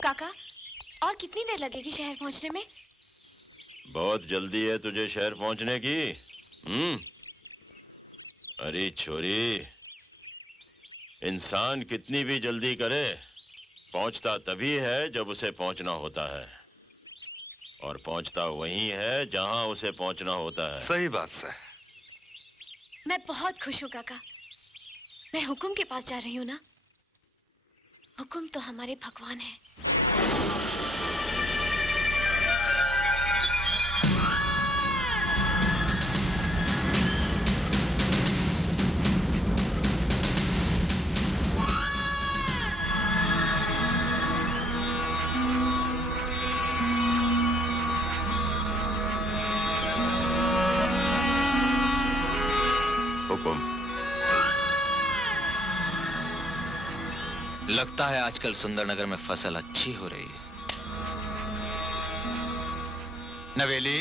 काका, और कितनी देर लगेगी शहर पहुंचने में? बहुत जल्दी है तुझे शहर पहुंचने की। अरे छोरी, इंसान कितनी भी जल्दी करे, पहुंचता तभी है जब उसे पहुंचना होता है, और पहुंचता वहीं है जहां उसे पहुंचना होता है। सही बात से। मैं बहुत खुश हूँ काका। मैं हुकुम के पास जा रही हूँ ना। हुकुम तो हमारे भगवान है। हुकुम। लगता है आजकल सुंदरनगर में फसल अच्छी हो रही है। नवेली,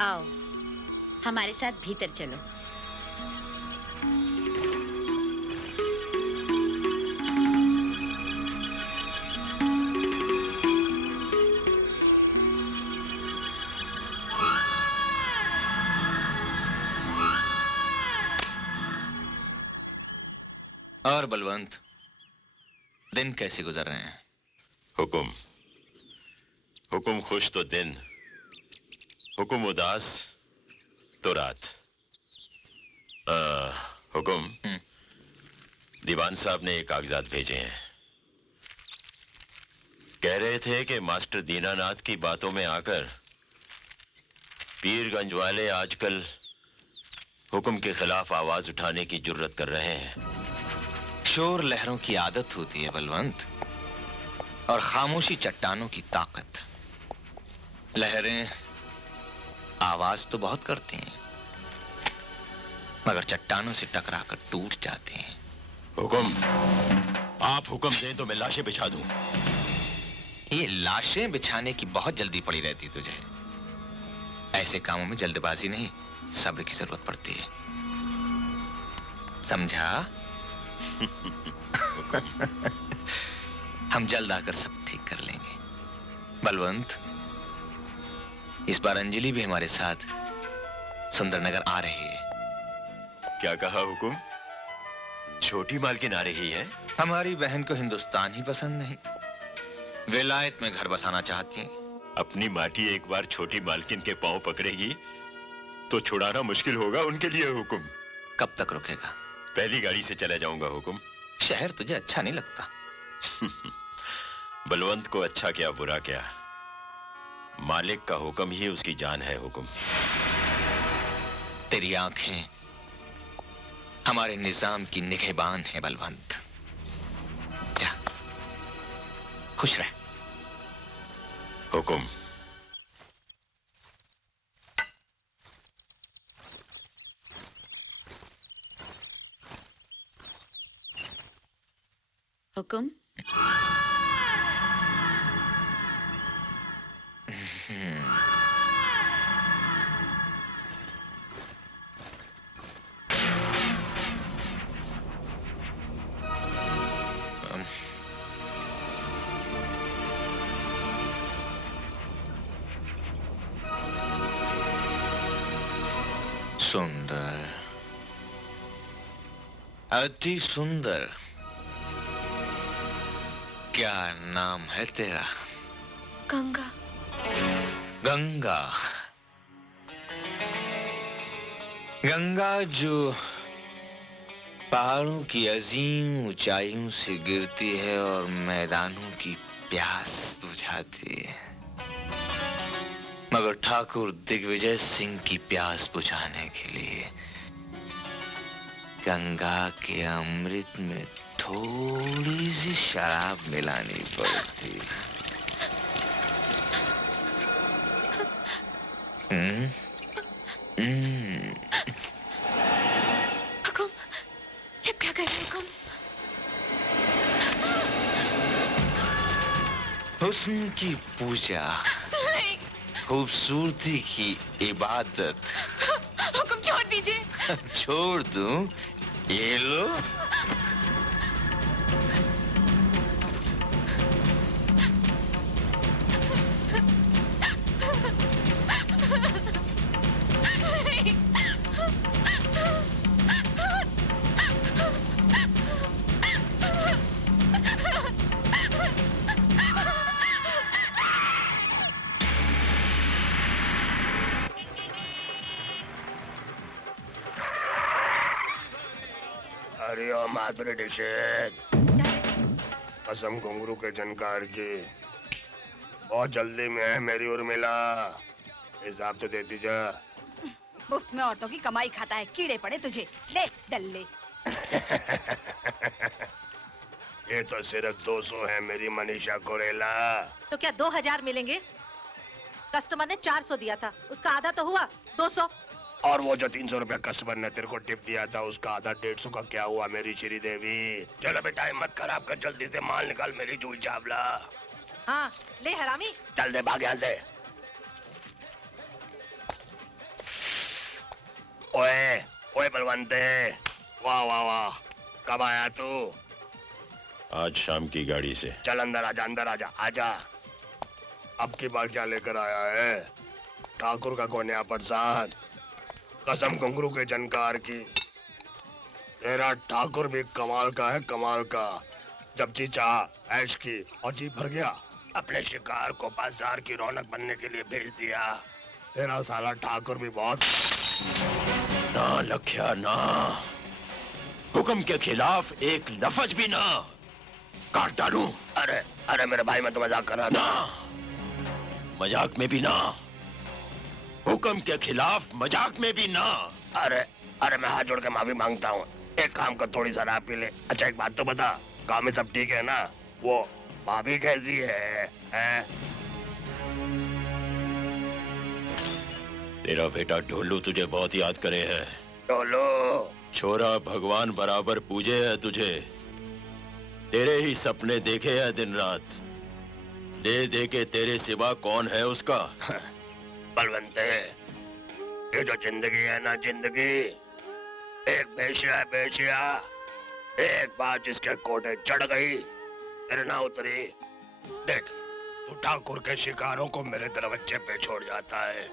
आओ, हमारे साथ भीतर चलो। और बलवंत, दिन कैसे गुजर रहे हैं? हुकुम, हुकुम खुश तो दिन, हुकुम उदास तो रात। हुकुम, दीवान साहब ने ये कागजात भेजे हैं। कह रहे थे कि मास्टर दीनानाथ की बातों में आकर पीरगंज वाले आजकल हुकुम के खिलाफ आवाज उठाने की जुर्रत कर रहे हैं। शोर लहरों की आदत होती है बलवंत, और खामोशी चट्टानों की ताकत। लहरें आवाज तो बहुत करती हैं, मगर चट्टानों से टकराकर टूट जाती हैं। हुकुम, आप हुक्म दें तो मैं लाशें बिछा दूं। ये लाशें बिछाने की बहुत जल्दी पड़ी रहती तुझे। ऐसे कामों में जल्दबाजी नहीं, सब्र की जरूरत पड़ती है, समझा? हम जल्द आकर सब ठीक कर लेंगे। बलवंत, इस बार अंजलि भी हमारे साथ सुंदरनगर आ रही है। क्या कहा हुकुम? छोटी मालकिन आ रही है? हमारी बहन को हिंदुस्तान ही पसंद नहीं, विलायत में घर बसाना चाहती हैं। अपनी माटी एक बार छोटी मालकिन के पांव पकड़ेगी तो छुड़ाना मुश्किल होगा उनके लिए। हुकुम, कब तक रुकेगा? पहली गाड़ी से चला जाऊंगा। हुकुम। शहर तुझे अच्छा नहीं लगता? बलवंत को अच्छा क्या बुरा क्या, मालिक का हुक्म ही उसकी जान है। हुकुम। तेरी आंखें हमारे निजाम की निगहबान है बलवंत। जा, खुश रह। हुकुम। हुकुम। सुंदर, अति सुंदर। क्या नाम है तेरा? गंगा। गंगा। गंगा जो पहाड़ों की अजीम ऊंचाइयों से गिरती है और मैदानों की प्यास बुझाती है, मगर ठाकुर दिग्विजय सिंह की प्यास बुझाने के लिए गंगा के अमृत में थोड़ी सी शराब मिलानी पड़ती। हुकुम, ये क्या कर रहे हुकुम? हुस्न की पूजा, खूबसूरती की इबादत, हुक्म छोड़ दीजिए। छोड़ दूं? ये लो। अरे ओ माधुरी दीक्षित, कसम घुंघरू के जनकार की, बहुत जल्दी में है मेरी उर्मिला, हिसाब तो देती जा। मुफ्त में औरतों की कमाई खाता है, कीड़े पड़े तुझे, ले दल्ले। ये तो सिर्फ 200 है मेरी मनीषा कोरेला। तो क्या 2000 मिलेंगे? कस्टमर ने 400 दिया था, उसका आधा तो हुआ 200। और वो जो 300 रुपया कस्टमर ने तेरे को टिप दिया था, उसका आधा 150 का क्या हुआ मेरी श्री देवी? चलो बेटा, हिम्मत खराब कर, जल्दी से माल निकाल मेरी जूही चावला। हाँ ले हरामी। चल दे, भाग यहाँ से। ओए ओए बलवंते, वाह वाह वाह, कब आया तू? आज शाम की गाड़ी से। चल अंदर आजा, अंदर आजा, आजा। अब की बार क्या लेकर आया है? ठाकुर का कोन्या प्रसाद, कसम घुंघरू के जनकार की, तेरा ठाकुर भी कमाल का है, कमाल का। जब जी चाह ऐश की और जी भर गया, अपने शिकार को बाजार की रौनक बनने के लिए भेज दिया। तेरा साला ठाकुर भी बहुत। ना लख्या ना, हुक्म के खिलाफ एक लफ्ज भी ना, काट डालूं। अरे अरे मेरे भाई, मैं तो मजाक कर रहा था। ना, मजाक में भी ना, हुक्म के खिलाफ मजाक में भी ना। अरे अरे मैं हाथ जोड़ के माफी मांगता हूँ, एक काम कर, थोड़ी शराब पी ले। अच्छा एक बात तो बता, गाँव में सब ठीक है ना? वो भाभी कैसी है, हैं? तेरा बेटा ढोलू तुझे बहुत याद करे है। ढोलू? छोरा भगवान बराबर पूजे है तुझे, तेरे ही सपने देखे है दिन रात, दे दे के तेरे सिवा कौन है उसका? बलवंते, ये जो जिंदगी है ना, जिंदगी एक बेशिया है, बेशिया। एक बार जिसके कोटे चढ़ गई, फिर ना उतरी। देख, तू ठाकुर के शिकारों को मेरे दरवाजे पे छोड़ जाता है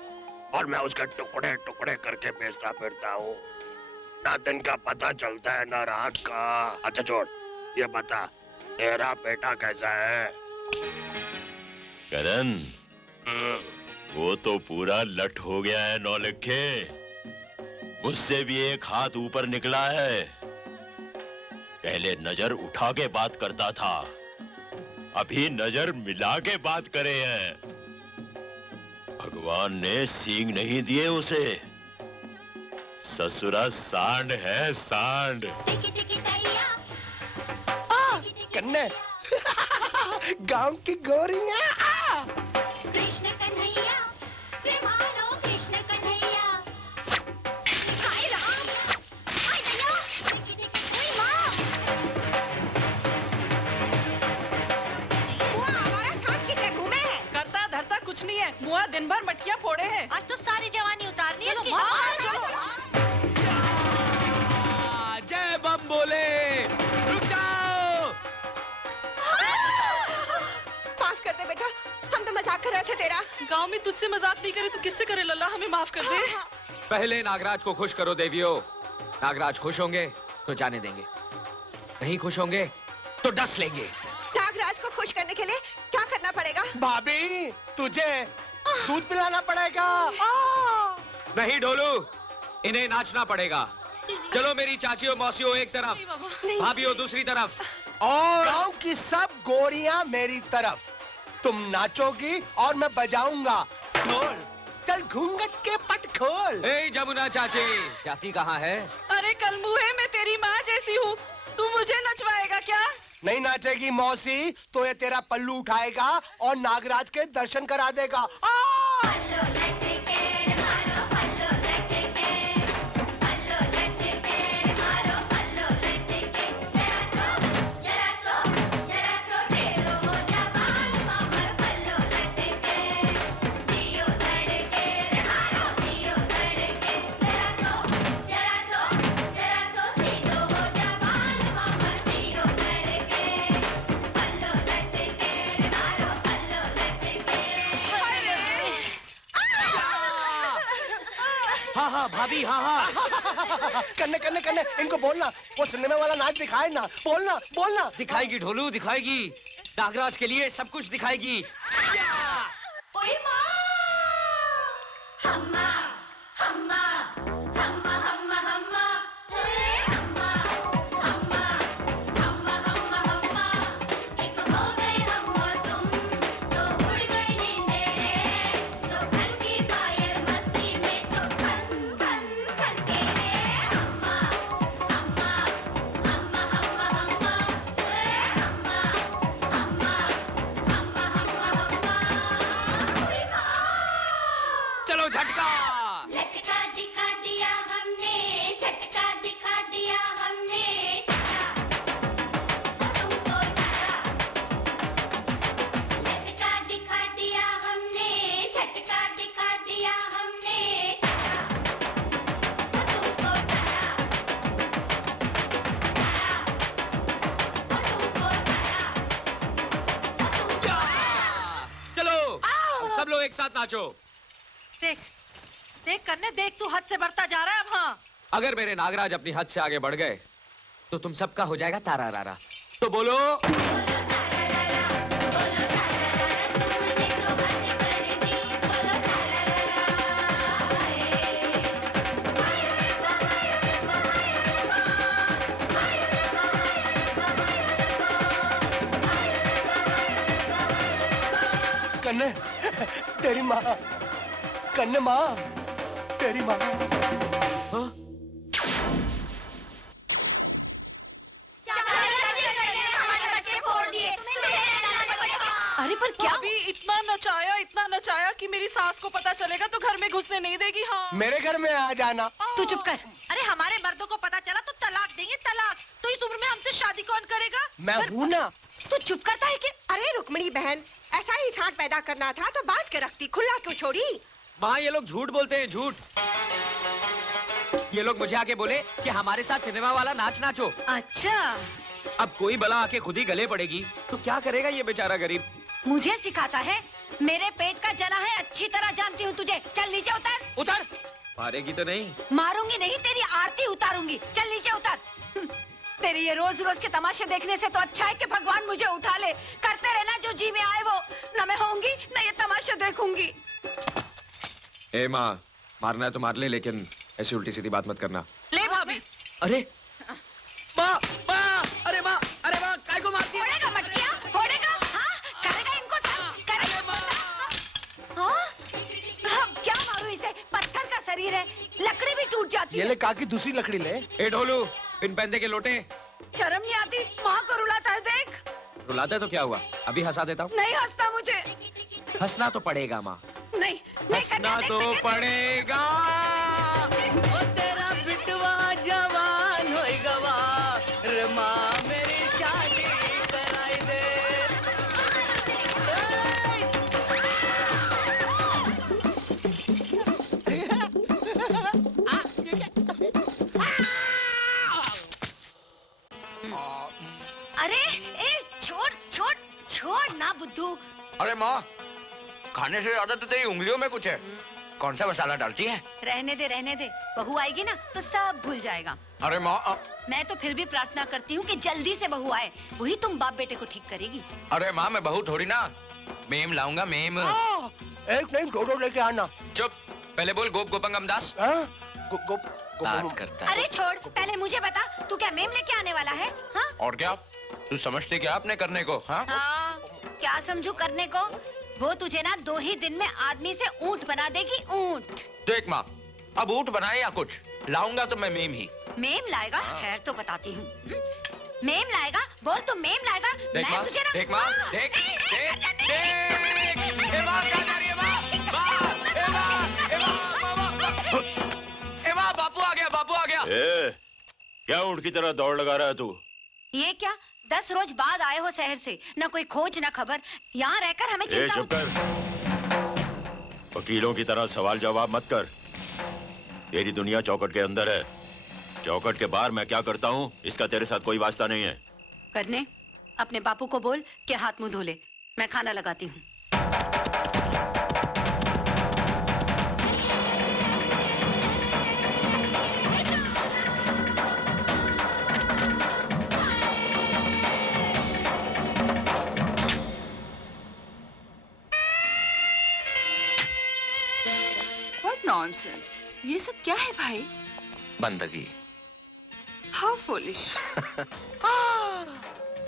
और मैं उसके टुकड़े टुकड़े करके बेचता फिरता हूँ। ना दिन का पता चलता है ना रात का। अच्छा छोड़, ये बता, तेरा बेटा कैसा है? करण, वो तो पूरा लट हो गया है नौलखे, मुझसे भी एक हाथ ऊपर निकला है। पहले नजर उठा के बात करता था, अभी नजर मिला के बात करे हैं। भगवान ने सींग नहीं दिए उसे, ससुरा सांड है, सांड। कन्ने गांव की गोरियां। कृष्ण कन्हैया, प्रेमानो कृष्ण कन्हैया। हाय राम, हाय भैया, ओए माँ। वो हमारा साथ कितने घूमे हैं? करता धरता कुछ नहीं है, मुआ दिन भर मटकियां फोड़े हैं। आज तो सारी जवानी उतारनी है इसकी। जय बम बोले, रुक जाओ। माफ कर दे बेटा, हम तो मजाक कर रहे थे तेरा। गांव में तुझसे मजाक नहीं करे तो किससे करे लल्ला, हमें माफ कर दे। पहले नागराज को खुश करो देवियों। नागराज खुश होंगे तो जाने देंगे, नहीं खुश होंगे तो डस लेंगे। नागराज को खुश करने के लिए क्या करना पड़ेगा? भाभी, तुझे दूध पिलाना पड़ेगा। नहीं ढोलू, इन्हें नाचना पड़ेगा। चलो मेरी चाचियों मौसियों एक तरफ, भाभियों दूसरी तरफ, और गांव की सब गोरियां मेरी तरफ। तुम नाचोगी और मैं बजाऊंगा ढोल। चल घूंघट के पट खोल। ए जमुना चाची, जाती कहाँ है? अरे कल मुहे मैं तेरी माँ जैसी हूँ, तू मुझे नचवाएगा क्या? नहीं नाचेगी मौसी तो ये तेरा पल्लू उठाएगा और नागराज के दर्शन करा देगा। हाँ हाँ भाभी हाँ हाँ। कन्ने कन्ने कन्ने इनको बोलना वो सिनेमा वाला नाच दिखाए ना, बोलना बोलना। दिखाएगी ढोलू दिखाएगी, नागराज के लिए सब कुछ दिखाएगी। ओए माँ हम्मा हम्मा हम्मा हम्मा हम्मा हम्मा हम्मा हम्मा हम्मा हम्मा एक हो गए हम और तुम तो उड़ गई नींदें तो खन की फायर मस्ती में तो खन खन खन के हम्मा हम्मा हम्मा हम्मा हम्मा हम्मा हम्मा हम्मा हम्मा ओए माँ चलो झटका। लटका दिखा दिया हमने, झटका दिखा दिया हमने, तुमको डरा। लटका दिखा दिया हमने, झटका दिखा दिया हमने, तुमको डरा। तुमको डरा। चलो अब सब लोग एक साथ नाचो। देख देख कन्ने देख, तू हद से बढ़ता जा रहा है अब। हाँ अगर मेरे नागराज अपनी हद से आगे बढ़ गए तो तुम सबका हो जाएगा तारा रारा। तो बोलो कन्ने तेरी माँ, कन्ने माँ तेरी माँ। हमारे बच्चे फोड़ दिए, अरे पर क्या? अभी इतना नचाया कि मेरी सास को पता चलेगा तो घर में घुसने नहीं देगी। हाँ मेरे घर में आ जाना। तू चुप कर। अरे हमारे मर्दों को पता चला तो तलाक देंगे, तलाक। तो इस उम्र में हमसे शादी कौन करेगा? मैं हूँ ना। तू चुप करता है कि? अरे रुक्मणी बहन, ऐसा ही सांड पैदा करना था तो बात के रखती, खुला क्यों छोड़ी? माँ ये लोग झूठ बोलते हैं, झूठ। ये लोग मुझे आके बोले कि हमारे साथ सिनेमा वाला नाच नाचो। अच्छा अब कोई बला आके खुद ही गले पड़ेगी तो क्या करेगा ये बेचारा गरीब। मुझे सिखाता है? मेरे पेट का जना है, अच्छी तरह जानती हूँ तुझे। चल नीचे उतर। उतर। मारेगी तो नहीं? मारूंगी नहीं, तेरी आरती उतारूंगी। चल नीचे उतर। तेरे ये रोज रोज के तमाशे देखने से तो अच्छा है कि भगवान मुझे उठा ले। करते रहना जो जी में आए वो। न मैं होंगी न ये तमाशे देखूंगी। ए माँ, मारना है तो मार ले, लेकिन ऐसी उल्टी सीधी बात मत करना। ले भाभी। अरे माँ, माँ, अरे माँ, अरे माँ, काय को मारती है? फोड़ेगा मटकिया, फोड़ेगा? हाँ, करेगा इनको तंग, करेगा। हाँ? अब क्या मारूं इसे? पत्थर का शरीर है, लकड़ी भी टूट जाती ये है। ले काकी दूसरी लकड़ी ले। ए ढोलू, पिन पहनते के लोटे। शर्म नहीं आती? माँ को रुलाता है, देख। रुलाता है तो क्या हुआ? अभी हंसा देता हूँ। नहीं हंसता मुझे। हंसना तो पड़ेगा माँ। नहीं, नहीं हंसना करना, तो नहीं करना। पड़ेगा। ओ तेरा बिटवा जवान होई गवा, रे माँ मेरी शादी कराई दे। अरे ए, छोड़ छोड़ छोड़ ना बुद्धू। अरे माँ, खाने से ज्यादा तो तेरी उंगलियों में कुछ है। कौन सा मसाला डालती है? रहने दे। बहू आएगी ना तो सब भूल जाएगा। अरे माँ, मैं तो फिर भी प्रार्थना करती हूँ कि जल्दी से बहू आए, वही तुम बाप बेटे को ठीक करेगी। अरे माँ, मैं बहू थोड़ी ना, मेम लाऊंगा, मेम। एक नहीं दो लेके आना। चुप, पहले बोल गोप गोपंगम दास। हाँ? बात करता है। अरे छोड़, पहले मुझे बता, तू क्या मेम लेके आने वाला है? हाँ? और क्या? तू समझती क्या अपने करने को? हाँ? हाँ, क्या समझू करने को? वो तुझे ना 2 ही दिन में आदमी से ऊंट बना देगी, ऊंट। देख माँ, अब ऊँट बनाए या कुछ, लाऊंगा तो मैं मेम ही। मेम लाएगा? ठहर तो बताती हूँ। मेम लाएगा? बोल तू मेम लाएगा? देख मैं माँ, तुझे ना। देख माँ, देख, देख, देख। ए माँ, क्या जा रही है माँ? माँ, ए माँ, ए माँ, ए माँ, बापू आ गया, बापू आ गया। ए, क्या ऊँट की तरह दौड़ लगा रहा है तू? ये क्या? 10 रोज बाद आए हो शहर से, न कोई खोज न खबर। यहाँ रहकर हमें चिंता चुप कर। वकीलों की तरह सवाल जवाब मत कर। तेरी दुनिया चौखट के अंदर है, चौखट के बाहर मैं क्या करता हूँ इसका तेरे साथ कोई वास्ता नहीं है। करने अपने बापू को बोल कि हाथ मुंह धो ले, मैं खाना लगाती हूँ। व्हाट नॉनसेंस, ये सब क्या है भाई? बंदगी। How foolish.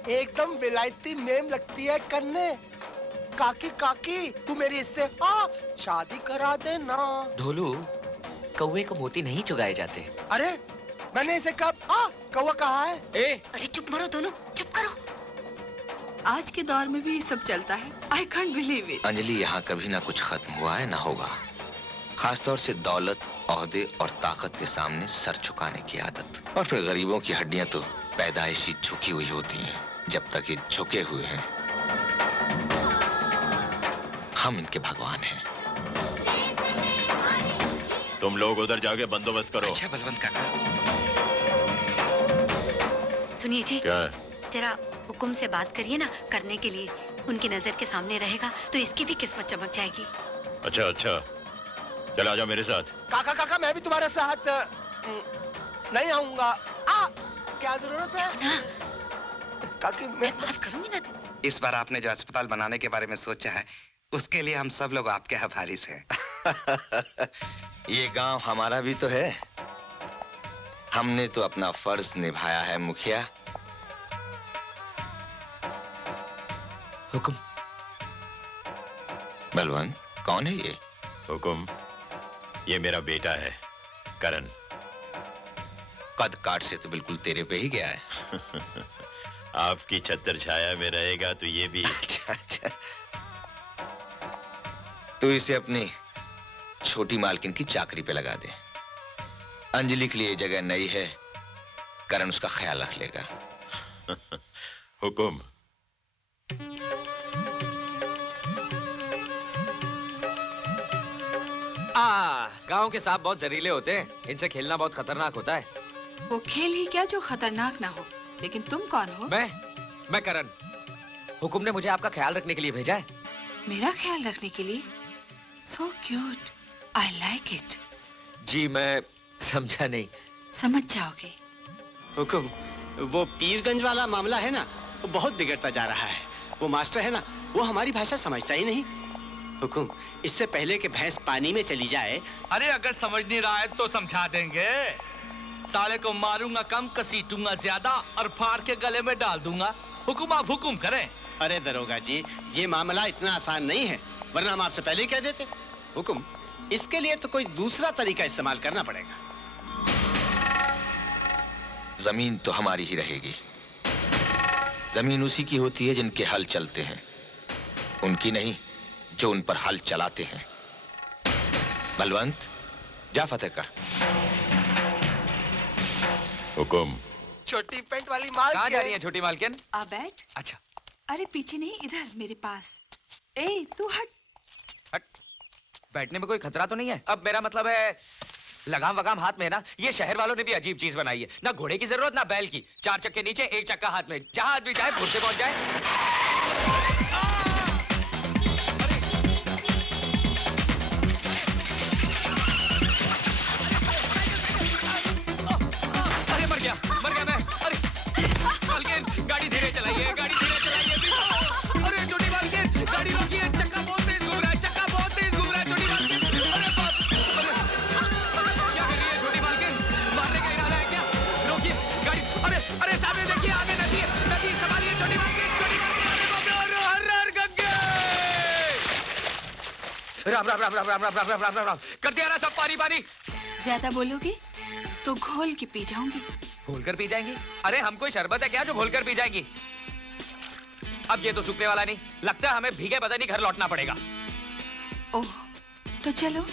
एकदम विलायती मेम लगती है कन्ने। काकी काकी तू मेरी इससे शादी करा दे ना। ढोलू, कौवे को मोती नहीं चुगाए जाते। अरे मैंने इसे कब कौवा कहा है? अरे चुप मरो दोनों, चुप करो। आज के दौर में भी ये सब चलता है। I can't believe it. Anjali, यहाँ कभी ना कुछ खत्म हुआ है ना होगा। खासतौर से दौलत, ओहदे और ताकत के सामने सर झुकाने की आदत। और फिर गरीबों की हड्डियां तो पैदाइशी झुकी हुई होती हैं। जब तक ये झुके हुए हैं, हम इनके भगवान हैं। तुम लोग उधर जाके बंदोबस्त करो। अच्छा बलवंत काका। सुनिए जी, क्या? जरा हुकुम से बात करिए ना, करने के लिए उनकी नजर के सामने रहेगा तो इसकी भी किस्मत चमक जाएगी। अच्छा अच्छा, चल आजा मेरे साथ। काका काका मैं भी तुम्हारे साथ नहीं आऊंगा। क्या जरूरत है? ना काकी मैं बात करूंगी ना। इस बार आपने जो अस्पताल बनाने के बारे में सोचा है, उसके लिए हम सब लोग आपके आभारी हैं। ये गांव हमारा भी तो है। हमने तो अपना फर्ज निभाया है मुखिया। हुकुम। बलवंत, कौन है ये? हुकुम, ये मेरा बेटा है करण। कद काट से तो बिल्कुल तेरे पे ही गया है। आपकी छत्र छाया में रहेगा तो ये भी। अच्छा अच्छा, तू इसे अपनी छोटी मालकिन की चाकरी पे लगा दे। अंजलि के लिए जगह नई है, करण उसका ख्याल रख लेगा। हुकुम। गांव के सांप बहुत जहरीले होते हैं, इनसे खेलना बहुत खतरनाक होता है। वो खेल ही क्या जो खतरनाक ना हो। लेकिन तुम कौन हो? मैं करण। हुकुम ने मुझे आपका ख्याल रखने के लिए भेजा है। मेरा ख्याल रखने के लिए? So cute, I like it. जी मैं समझा नहीं। समझ जाओगे। हुकुम, वो पीरगंज वाला मामला है ना, वो बहुत बिगड़ता जा रहा है। वो मास्टर है ना, वो हमारी भाषा समझता ही नहीं। हुकुम, इससे पहले कि भैंस पानी में चली जाए। अरे अगर समझ नहीं रहा है तो समझा देंगे। साले को मारूंगा कम, कसीटूंगा ज्यादा और फाड़ के गले में डाल दूंगा। हुकुम आप हुकुम करें। अरे दरोगा जी, ये मामला इतना आसान नहीं है, वरना हम आपसे पहले ही कह देते। हुकुम, इसके लिए तो कोई दूसरा तरीका इस्तेमाल करना पड़ेगा। जमीन तो हमारी ही रहेगी। जमीन उसी की होती है जिनके हल चलते हैं, उनकी नहीं जो उन पर हल चलाते हैं। बलवंत, जा फतेह कर। हुकुम। छोटी पेंट वाली माल कहाँ जा रही है छोटी मालकिन? आ बैठ। अच्छा। अरे पीछे नहीं, इधर मेरे पास। ए तू हट। हट। बैठने में कोई खतरा तो नहीं है? अब मेरा मतलब है लगाम वगाम हाथ में है ना। ये शहर वालों ने भी अजीब चीज बनाई है, ना घोड़े की जरूरत ना बैल की। 4 चक्के नीचे, 1 चक्का हाथ में, जहां आदमी जाए फुर से पहुंच जाए। मर गया मैं। अरे मालकिन, गाड़ी धीरे चलाइए, गाड़ी धीरे चलाइए। अरे छोटी मालकिन, गाड़ी रोकिए, चक्का बहुत तेज घूम रहा है, चक्का बहुत तेज घूम रहा है छोटी मालकिन। अरे बाप, क्या कर रही है छोटी मालकिन? मारने का इरादा है क्या? रोकिए गाड़ी। अरे अरे सामने देखिए, आगे नदी है, नदी संभालिए छोटी मालकिन, छोटी मालकिन। अरे बाप रे, हर हर गंगे। राम राम राम राम राम राम राम राम राम राम। कर दिया ना सब पानी पानी। ज्यादा बोलोगे तो घोल के पी जाऊंगी। घोलकर पी जाएंगी? अरे हम कोई शरबत है क्या जो घोलकर पी जाएंगी? अब ये तो सूखने वाला नहीं लगता, हमें भीगे बदन ही घर लौटना पड़ेगा। ओह, तो चलो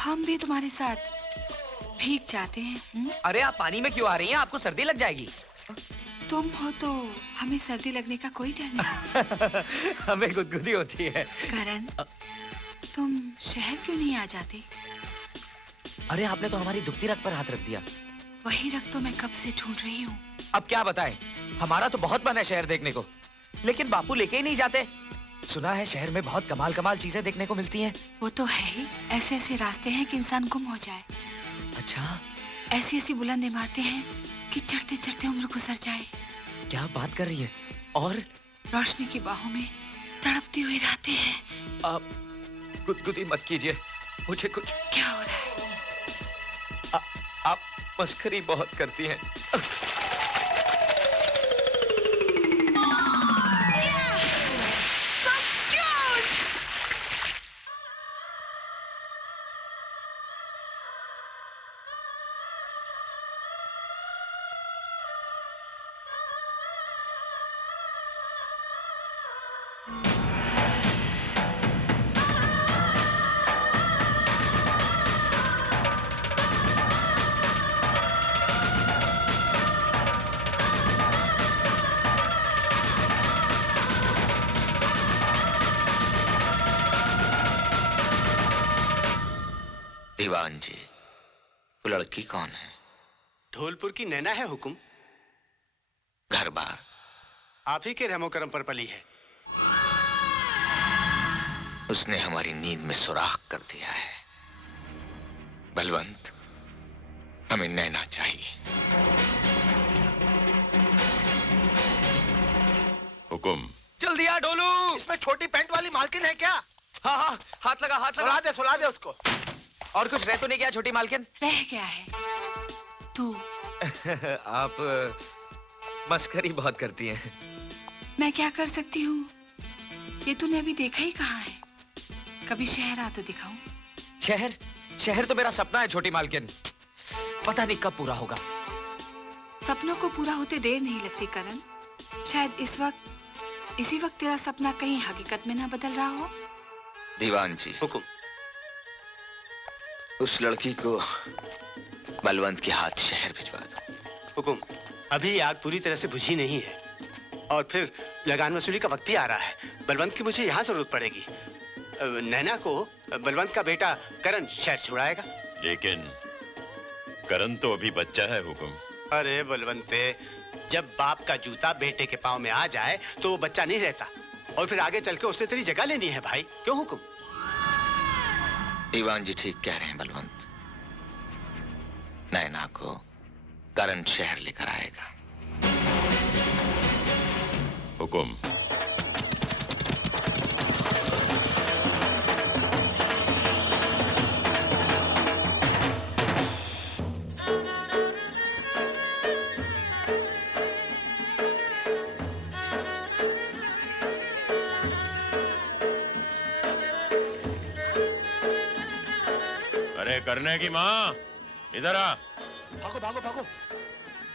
हम भी तुम्हारे साथ भीग जाते हैं। अरे आप पानी में क्यों आ रही हैं? आपको सर्दी लग जाएगी। तुम हो तो हमें सर्दी लगने का कोई डर नहीं। हमें गुदगुदी होती है। करण, तुम शहर क्यों नहीं आ जाते? अरे आपने तो हमारी दुखती रग पर हाथ रख दिया। वही रग तो मैं कब से ढूंढ रही हूँ। अब क्या बताएं, हमारा तो बहुत मन है शहर देखने को, लेकिन बापू लेके ही नहीं जाते। सुना है शहर में बहुत कमाल कमाल चीजें देखने को मिलती हैं। वो तो है ही, ऐसे ऐसे रास्ते हैं कि इंसान गुम हो जाए। अच्छा। ऐसी ऐसी बुलंद इमारतें हैं कि चढ़ते चढ़ते उम्र गुजर जाए। क्या बात कर रही है? और रोशनी की बाहों में तड़पती हुई रातें हैं। आप गुदगुदी मत कीजिए, मुझे कुछ क्या हो रहा है? आप मस्करी बहुत करती हैं। दीवान जी, वो लड़की कौन है? धौलपुर की नैना है हुकुम। घर बार आप ही के रहमो करम पर पली है। उसने हमारी नींद में सुराख कर दिया है। बलवंत, हमें नैना चाहिए। हुकुम। जल्दी आ ढोलू। इसमें छोटी पैंट वाली मालकिन है क्या? हाँ हाँ, हाथ लगा, हाथ लगा। सुला दे उसको। और कुछ रह तो नहीं गया छोटी मालकिन? रह गया है तू। आप मस्करी बहुत करती हैं। मैं क्या कर सकती हूँ? ये तूने अभी देखा ही कहाँ है? कभी शहर आ तो दिखाऊं। शहर? शहर तो मेरा सपना है छोटी मालकिन। पता नहीं कब पूरा होगा। सपनों को पूरा होते देर नहीं लगती करण। शायद इसी वक्त तेरा सपना कहीं हकीकत में ना बदल रहा हो। दीवान जी, हुकुम। उस लड़की को बलवंत के हाथ शहर भिजवा दो। हुकुम, अभी आग पूरी तरह से बुझी नहीं है और फिर लगान वसूली का वक्त भी आ रहा है। बलवंत की मुझे यहाँ जरूरत पड़ेगी। नैना को बलवंत का बेटा करण शहर छुड़ाएगा। लेकिन करण तो अभी बच्चा है हुकुम। अरे बलवंते, जब बाप का जूता बेटे के पाँव में आ जाए तो वो बच्चा नहीं रहता और फिर आगे चल के उससे तेरी जगह लेनी है भाई। क्यों हुकुम? दीवान जी ठीक कह रहे हैं बलवंत। नैना को करण शहर लेकर आएगा। हुकुम। अरे करने की माँ, इधर आ। भागो भागो भागो,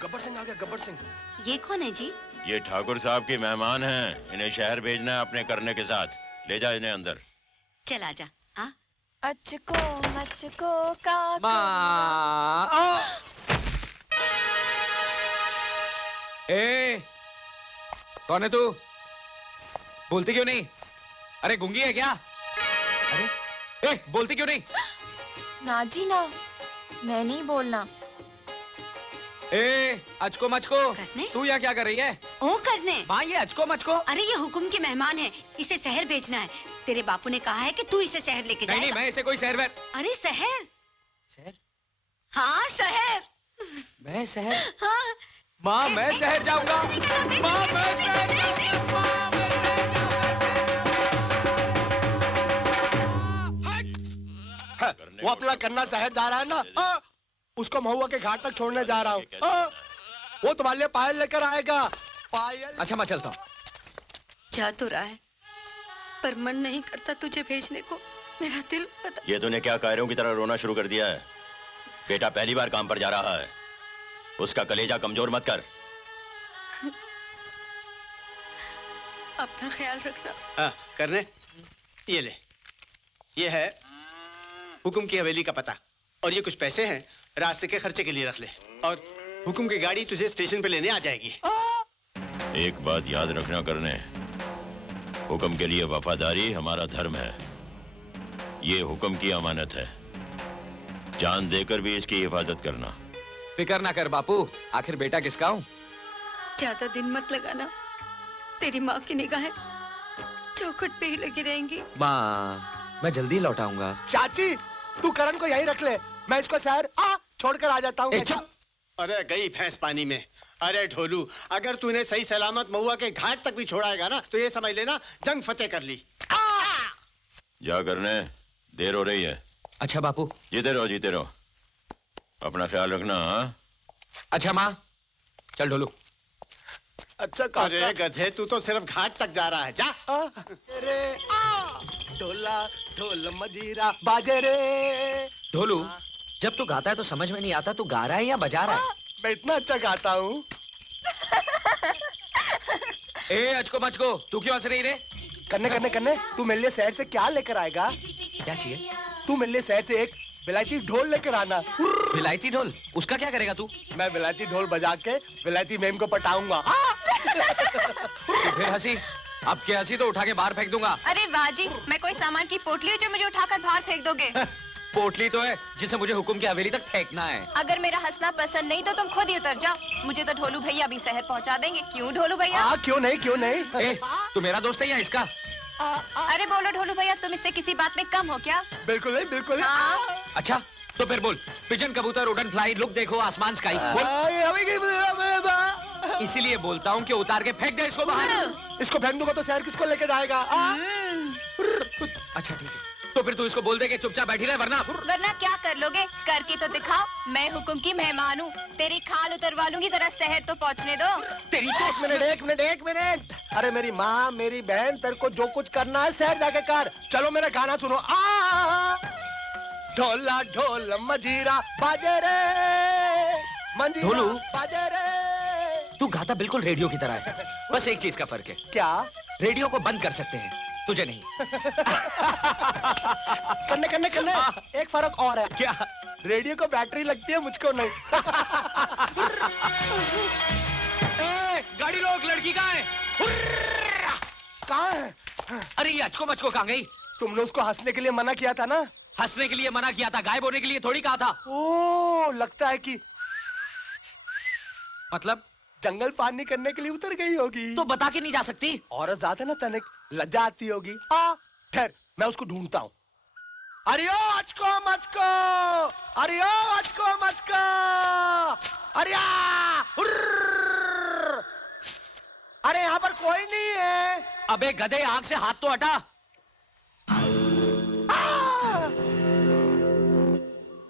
गब्बर सिंह आ गया। गब्बर सिंह। ये कौन है जी? ये ठाकुर साहब की मेहमान हैं। इन्हें शहर भेजना है अपने करने के साथ। ले जा इन्हें अंदर। चल आजा। हाँ? अचको मचको का माँ। ए, कौन है तू? बोलती क्यों नहीं? अरे गूंगी है क्या? अरे ए, बोलती क्यों नहीं? ना जी ना, मैं नहीं बोलना। ए, अचको मचको, करने? तू यहाँ क्या कर रही है? ओ करने। माँ, ये अचको मचको। अरे ये हुकुम के मेहमान है, इसे शहर भेजना है। तेरे बापू ने कहा है कि तू इसे शहर लेके नहीं जाएगा। नहीं, मैं इसे कोई शहर अरे शहर? शहर? हाँ शहर। मैं शहर? हाँ। माँ, मैं शहर जाऊंगा। माँ, मैं शहर जाऊंगा। माँ, मैं वो अपना करना शहर जा रहा है ना, हाँ? उसको महुआ के घाट तक छोड़ने जा रहा हूँ। हाँ? वो तुम्हारे लिए पायल लेकर आएगा। पायल। अच्छा, मैं चलता हूँ। जा तो रहा है, पर मन नहीं करता तुझे भेजने को। मेरा दिल पता। ये तूने क्या कायरों की तरह रोना शुरू कर दिया है? बेटा पहली बार काम पर जा रहा है, उसका कलेजा कमजोर मत कर। अपना ख्याल रखना। हाँ, करने ये ले। ये है हुकुम की हवेली का पता और ये कुछ पैसे हैं, रास्ते के खर्चे के लिए रख ले। और हुकुम की गाड़ी तुझे स्टेशन पे लेने आ जाएगी। एक बात याद रखना करने, हुक्म के लिए वफादारी हमारा धर्म है। ये हुक्म की अमानत है, जान देकर भी इसकी हिफाजत करना। फिक्र ना कर बापू, आखिर बेटा किसका हूँ। ज्यादा दिन मत लगाना, तेरी माँ की निगाहें चौखट पे ही लगी रहेंगी। माँ, मैं जल्दी लौट आऊंगा। चाची, तू करण को यहीं रख ले, मैं इसको शहर छोड़कर आ जाता हूँ। अरे गई भैंस पानी में। अरे ढोलू, अगर तूने सही सलामत महुआ के घाट तक भी छोड़ाएगा ना तो ये समझ लेना जंग फतेह कर ली। जा करने, देर हो रही है। अच्छा बापू। जीते रहो, जीते रहो। अपना ख्याल रखना। हाँ? अच्छा माँ, चल ढोलू। अच्छा अरे गधे, तू तो सिर्फ घाट तक जा रहा है, जा। ढोला ढोल मजीरा बाजे रे। ढोलू, जब तू गाता है तो समझ में नहीं आता तू गा रहा है या बजा रहा है। मैं इतना अच्छा गाता हूँ। ए अचको मचको, तू क्यों हंस रही रे? कन्ने कन्ने कन्ने, तू मेरे लिए शहर से क्या लेकर आएगा? क्या चाहिए? तू मेरे लिए शहर से एक विलायती ढोल लेकर आना। विलायती ढोल? उसका क्या करेगा तू? मैं विलायती ढोल बजा के विलायती मेम को पटाऊंगा। तो फिर हंसी, अब क्या हंसी तो उठा के बाहर फेंक दूंगा। अरे वाह जी, मैं कोई सामान की पोटली हूँ जो मुझे उठाकर बाहर फेंक दोगे? पोटली तो है जिसे मुझे हुकुम की हवेली तक फेंकना है। अगर मेरा हंसना पसंद नहीं तो तुम खुद ही उतर जाओ। मुझे तो ढोलू भैया भी शहर पहुँचा देंगे। क्यों ढोलू भैया? क्यों नहीं, क्यों नहीं। ए, तू मेरा दोस्त है या इसका? अरे बोलो ढोलू भैया, तुम इससे किसी बात में कम हो क्या? बिल्कुल नहीं, बिल्कुल नहीं। अच्छा तो फिर बोल, पिजन कबूतर उड़न फ्लाई लुक देखो आसमान स्काई बोल। इसीलिए बोलता हूँ कि उतार के फेंक दे इसको बाहर। इसको फेंक दूंगा तो शहर किसको लेके जाएगा? अच्छा ठीक है, तो फिर तू इसको बोल दे कि चुपचाप बैठी रहे, वरना क्या कर लोगे? करके तो दिखाओ। मैं हुकुम की मेहमान हूँ। तेरी खाल उतरवा लूंगी, जरा शहर तो पहुँचने दो। तेरी तो एक मिनट। अरे मेरी माँ, मेरी बहन, तेरे को जो कुछ करना है शहर जाके कर। चलो मेरा गाना सुनो। ढोला ढोल मजीरा बाजे रे, मंजीरा ढोलू, बाजे रे। तू गाता बिल्कुल रेडियो की तरह है, बस एक चीज का फर्क है। क्या? रेडियो को बंद कर सकते हैं, तुझे नहीं। करने एक फर्क और है। क्या? रेडियो को बैटरी लगती है, मुझको नहीं। गाड़ी रोक, लड़की कहाँ है? कहाँ है? अरे ये अचको मचको कहाँ गई? तुमने उसको हंसने के लिए मना किया था ना? हंसने के लिए मना किया था, गायब होने के लिए थोड़ी कहा था। ओ, लगता है कि मतलब जंगल पानी करने के लिए उतर गई होगी। तो बता के नहीं जा सकती? औरत जाते ना तनिक लज्जा आती होगी। ठहर, मैं उसको ढूंढता हूँ। अरे ओ अचको मचको, अरे ओ अचको मचको, अरे अरे यहाँ पर कोई नहीं है। अबे गधे, आंख से हाथ तो हटा।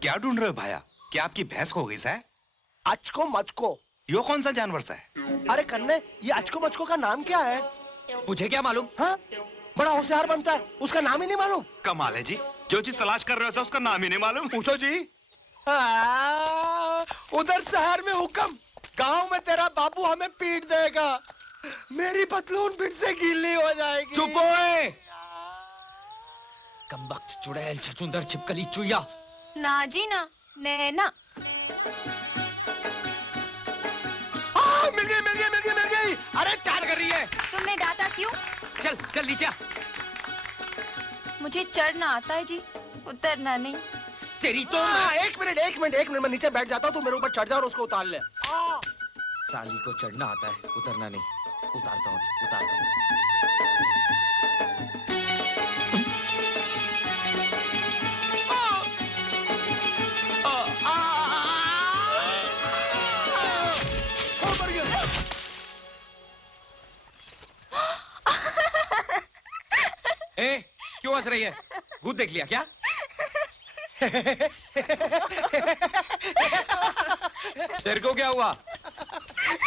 क्या ढूंढ रहे हो भाया? क्या आपकी भैंस खो गई है? अचको मचको यो कौन सा जानवर सा है? अरे कन्ने, ये अचको मचको का नाम क्या है? मुझे क्या मालूम? हाँ? बड़ा होशियार बनता है, उसका नाम ही नहीं मालूम। कमाल है जी, जो चीज तलाश कर रहे हो उसका नाम ही नहीं मालूम। पूछो जी। उधर शहर में हुक्म, गांव में तेरा बाबू हमें पीट देगा। मेरी पतलून फिर से गीली हो जाएगी। चुप ओए! कमबख्त, चुड़ैल, छछूंदर, छिपकली, चुईया। ना जी ना, नैना। मिल गई। अरे चाल कर रही है। तुमने डांटा क्यों? चल चल नीचे। मुझे चढ़ना आता है जी, उतरना नहीं। तेरी तो एक मिनट मैं नीचे बैठ जाता हूँ, तू मेरे ऊपर चढ़ जा और उसको उतार ले। साली को चढ़ना आता है, उतरना नहीं। उतारता हूँ। ए, क्यों हंस रही है? भूत देख लिया क्या? तेरे को क्या हुआ?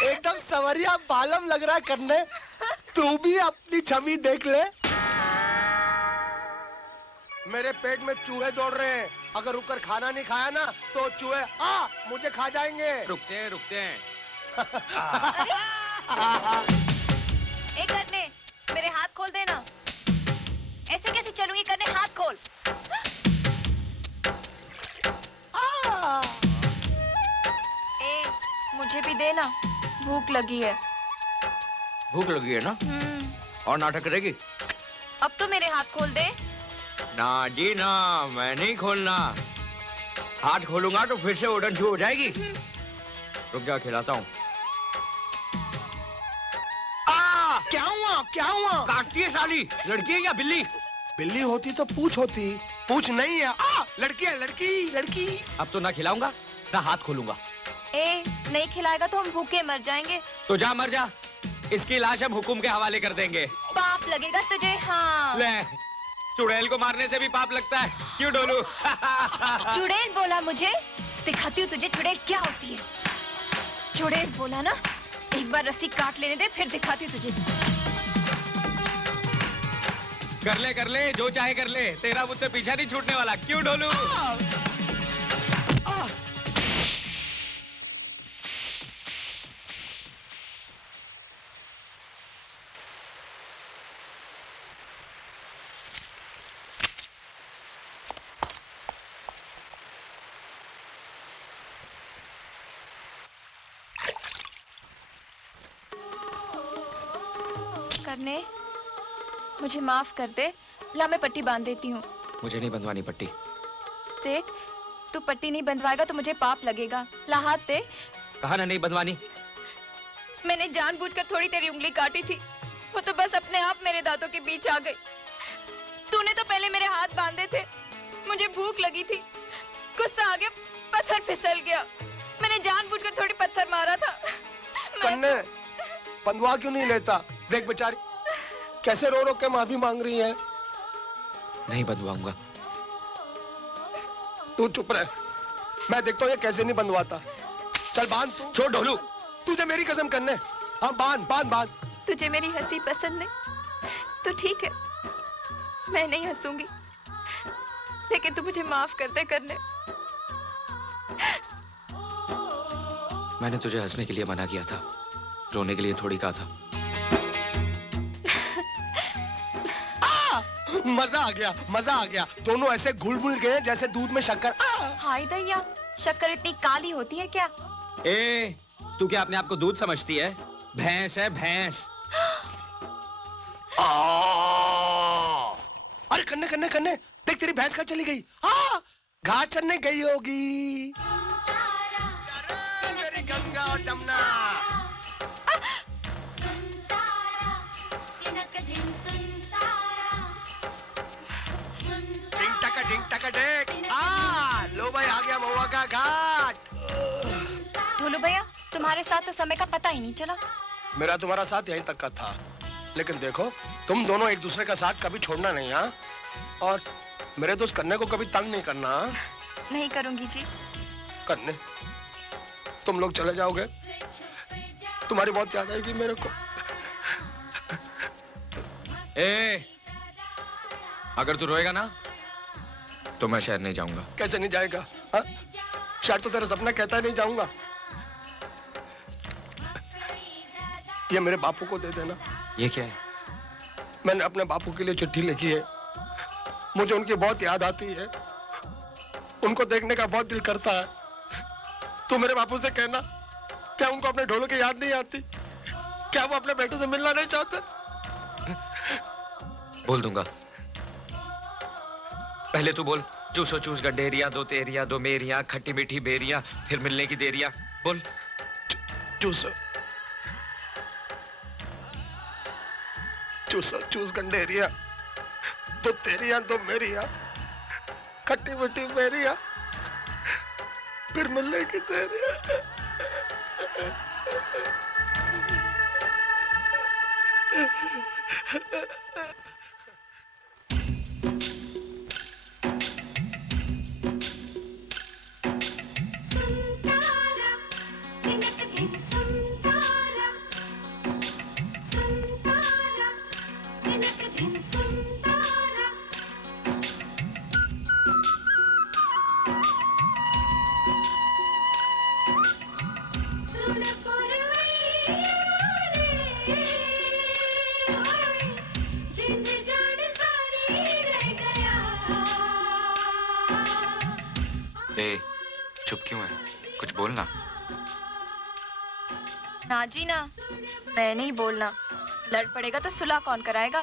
एकदम सवरिया बालम लग रहा है करने। तू भी अपनी छवि देख ले। मेरे पेट में चूहे दौड़ रहे हैं। अगर रुककर खाना नहीं खाया ना तो चूहे मुझे खा जाएंगे। रुकते हैं। ए करने, मेरे हाथ खोल देना। ऐसे कैसे चलूंगी करने, हाथ खोल। मुझे भी देना, भूख लगी है। भूख लगी है ना? और नाटक करेगी? अब तो मेरे हाथ खोल दे। ना जी ना, मैं नहीं खोलना। हाथ खोलूंगा तो फिर से उड़न छू हो जाएगी। रुक जा, खिलाता हूँ। क्या हुआ? काटती है साली। लड़की है या बिल्ली? बिल्ली होती तो पूछ होती, पूछ नहीं है। लड़की है, लड़की। अब तो ना खिलाऊंगा ना हाथ खोलूंगा। ए, नहीं खिलाएगा तो हम भूखे मर जाएंगे। तो जा मर जा, इसकी लाश हम हुकुम के हवाले कर देंगे। पाप लगेगा तुझे। हाँ ले, चुड़ैल को मारने से भी पाप लगता है, क्यों ढोलू? चुड़ैल बोला मुझे? दिखाती हूँ तुझे चुड़ैल क्या होती है। चुड़ैल बोला ना, एक बार रस्सी काट लेने दे, फिर दिखाती हूँ तुझे। कर ले, जो चाहे कर ले, तेरा मुझसे पीछा नहीं छूटने वाला, क्यों ढोलू? करने, मुझे माफ कर दे। ला मैं पट्टी बांध देती हूँ। मुझे नहीं बंधवानी पट्टी। देख, तू पट्टी नहीं बंधवाएगा तो मुझे पाप लगेगा। ला हाथ दे। कहा ना नहीं बंधवानी। मैंने जानबूझकर थोड़ी तेरी उंगली काटी थी, वो तो बस अपने आप मेरे दांतों के बीच आ गई। तूने तो पहले मेरे हाथ बांधे थे, मुझे भूख लगी थी, गुस्सा आ गया, पत्थर फिसल गया। मैंने जानबूझकर थोड़ी पत्थर मारा था। कन्ने, बंधवा क्यों नहीं लेता? देख बेचारी कैसे रो रो के माफी मांग रही है। नहीं बंधवाऊंगा। तू चुप रह, मैं देखता हूँ ये कैसे नहीं बंधवाता। चल बांध तू। छोड़ ढोलू। तुझे मेरी कसम करने। हाँ बांध बांध बांध। तुझे मेरी हंसी पसंद नहीं तो ठीक है, मैं नहीं हंसूंगी, लेकिन तू मुझे माफ कर दे करने। मैंने तुझे हंसने के लिए मना किया था, रोने के लिए थोड़ी कहा था। मजा आ गया, मजा आ गया। दोनों ऐसे घुल-मुल गए जैसे दूध में शक्कर। हाय दैया, शक्कर इतनी काली होती है क्या? ए, तू क्या अपने आप को दूध समझती है? भैंस है भैंस। अरे कन्ने कन्ने कन्ने, देख तेरी भैंस कहाँ चली गई? हाँ, घास चरने गई होगी। मेरी गंगा और जमुना। डिंग टका डेक। लो भाई, आ गया महुआ का घाट। ढोलू भैया, तुम्हारे साथ तो समय का पता ही नहीं चला। मेरा तुम्हारा साथ यहीं तक का था, लेकिन देखो तुम दोनों एक दूसरे का साथ कभी छोड़ना नहीं। हाँ, और मेरे दोस्त कन्ने को कभी तंग नहीं करना। नहीं करूंगी जी। कन्ने, तुम लोग चले जाओगे, तुम्हारी बहुत याद आएगी मेरे को। ए, अगर तू रोएगा ना तो मैं शहर नहीं जाऊंगा। कैसे नहीं जाएगा? हाँ? शायद तो तेरा सपना कहता है नहीं जाऊंगा। ये मेरे बापू को दे देना। ये क्या है? मैंने अपने बापू के लिए चिट्ठी लिखी है। मुझे उनकी बहुत याद आती है, उनको देखने का बहुत दिल करता है। तू मेरे बापू से कहना, क्या उनको अपने ढोलों की याद नहीं आती? क्या वो अपने बेटे से मिलना नहीं चाहते? बोल दूंगा। पहले तू बोल। चूसो चूस गड्ढेरिया, दो तेरिया, दो मेरिया, खट्टी मीठी बेरिया, फिर मिलने की देरिया। बोल। चूसो चूसो चूस गंडेरिया, दो तेरिया दो मेरिया, खट्टी मीठी बेरिया, फिर मिलने की देरिया। चुप क्यों है? कुछ बोलना। ना जी ना, मैं नहीं बोलना। लड़ पड़ेगा तो सुलह कौन कराएगा?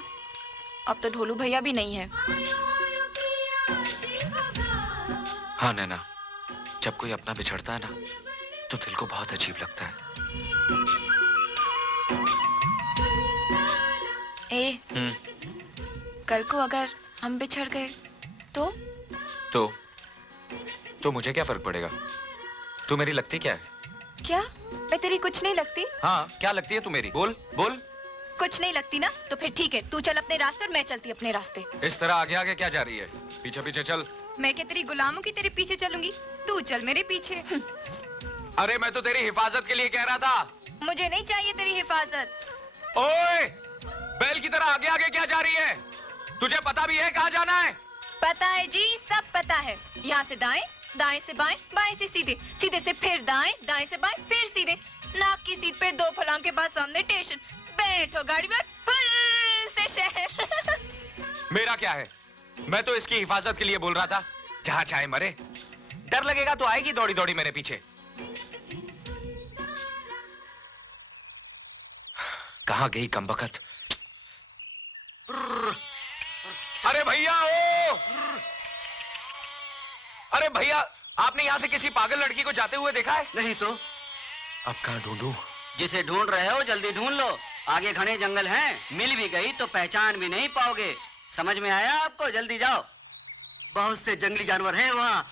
अब तो ढोलू भैया भी नहीं है। हाँ नैना, जब कोई अपना बिछड़ता है ना तो दिल को बहुत अजीब लगता है। कल को अगर हम बिछड़ गए तो मुझे क्या फर्क पड़ेगा? तू मेरी लगती क्या है? क्या मैं तेरी कुछ नहीं लगती? हाँ, क्या लगती है तू मेरी? बोल बोल। कुछ नहीं लगती ना, तो फिर ठीक है, तू चल अपने रास्ते और मैं चलती अपने रास्ते। इस तरह आगे आगे क्या जा रही है? पीछे पीछे चल। मैं क्या तेरी गुलामों की तेरे पीछे चलूंगी? तू चल मेरे पीछे। अरे मैं तो तेरी हिफाजत के लिए कह रहा था। मुझे नहीं चाहिए तेरी हिफाजत। ओए, बैल की तरह आगे आगे क्या जा रही है? तुझे पता भी है कहाँ जाना है? पता है जी, सब पता है। यहाँ से दाएं, दाएं से बाएं, बाएं से सीधे, सीधे से फिर दाएं, दाएं से बाएं, फिर सीधे। नाक की सीट पे 2 फलांग के बाद सामने स्टेशन। बैठो गाड़ी में, फिर से शहर। मेरा क्या है? मैं तो इसकी हिफाजत के लिए बोल रहा था। जहाँ चाहे मरे। डर लगेगा तो आएगी दौड़ी दौड़ी मेरे पीछे। कहाँ गई कमबख्त? अरे भैया ओ! अरे भैया, आपने यहाँ से किसी पागल लड़की को जाते हुए देखा है? नहीं तो। अब कहाँ ढूंढूं? जिसे ढूंढ रहे हो जल्दी ढूंढ लो, आगे घने जंगल हैं, मिल भी गई तो पहचान भी नहीं पाओगे। समझ में आया आपको? जल्दी जाओ, बहुत से जंगली जानवर हैं वहाँ।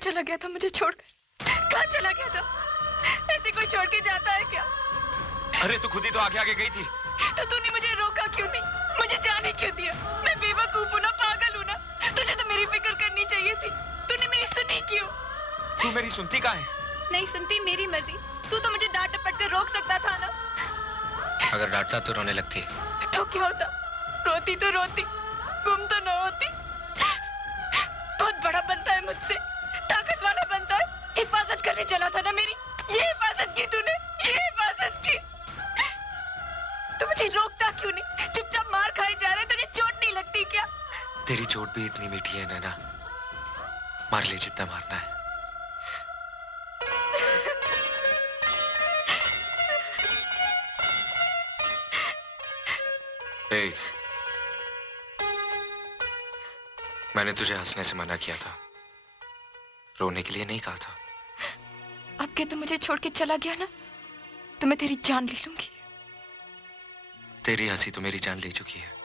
चला गया था मुझे छोड़कर? कहाँ चला गया था? ऐसे कोई छोड़ के जाता है क्या? अरे तू खुद ही तो आगे आगे गई थी। तो तूने मुझे रोका क्यों नहीं? मुझे जाने क्यों दिया? मैं बेवकूफ हूँ ना, पागल हूँ ना? तुझे तो मेरी फिक्र करनी चाहिए थी। तूने मेरी सुनी क्यों? तू मेरी सुनती कहाँ है? नहीं सुनती, मेरी मर्जी। तू तो मुझे डांट डपट कर रोक सकता था ना। अगर डांटता तो रोने लगती। तो क्या होता? रोती तो रोती, गुम तो न होती। बहुत बड़ा बनता है मुझसे, ताकत वाला बनता है। हिफाजत करने चला था ना मेरी, ये हिफाजत की तूने, ये हिफाजत की। तू मुझे रोकता क्यों नहीं? चुपचाप मार खाए जा रहे, तुझे चोट नहीं लगती क्या? तेरी चोट भी इतनी मीठी है नैना, मार ले जितना मारना है। ए, मैंने तुझे हंसने से मना किया था, रोने के लिए नहीं कहा था। अब के तू मुझे छोड़ के चला गया ना, तो मैं तेरी जान ले लूंगी। तेरी हंसी तो मेरी जान ले चुकी है।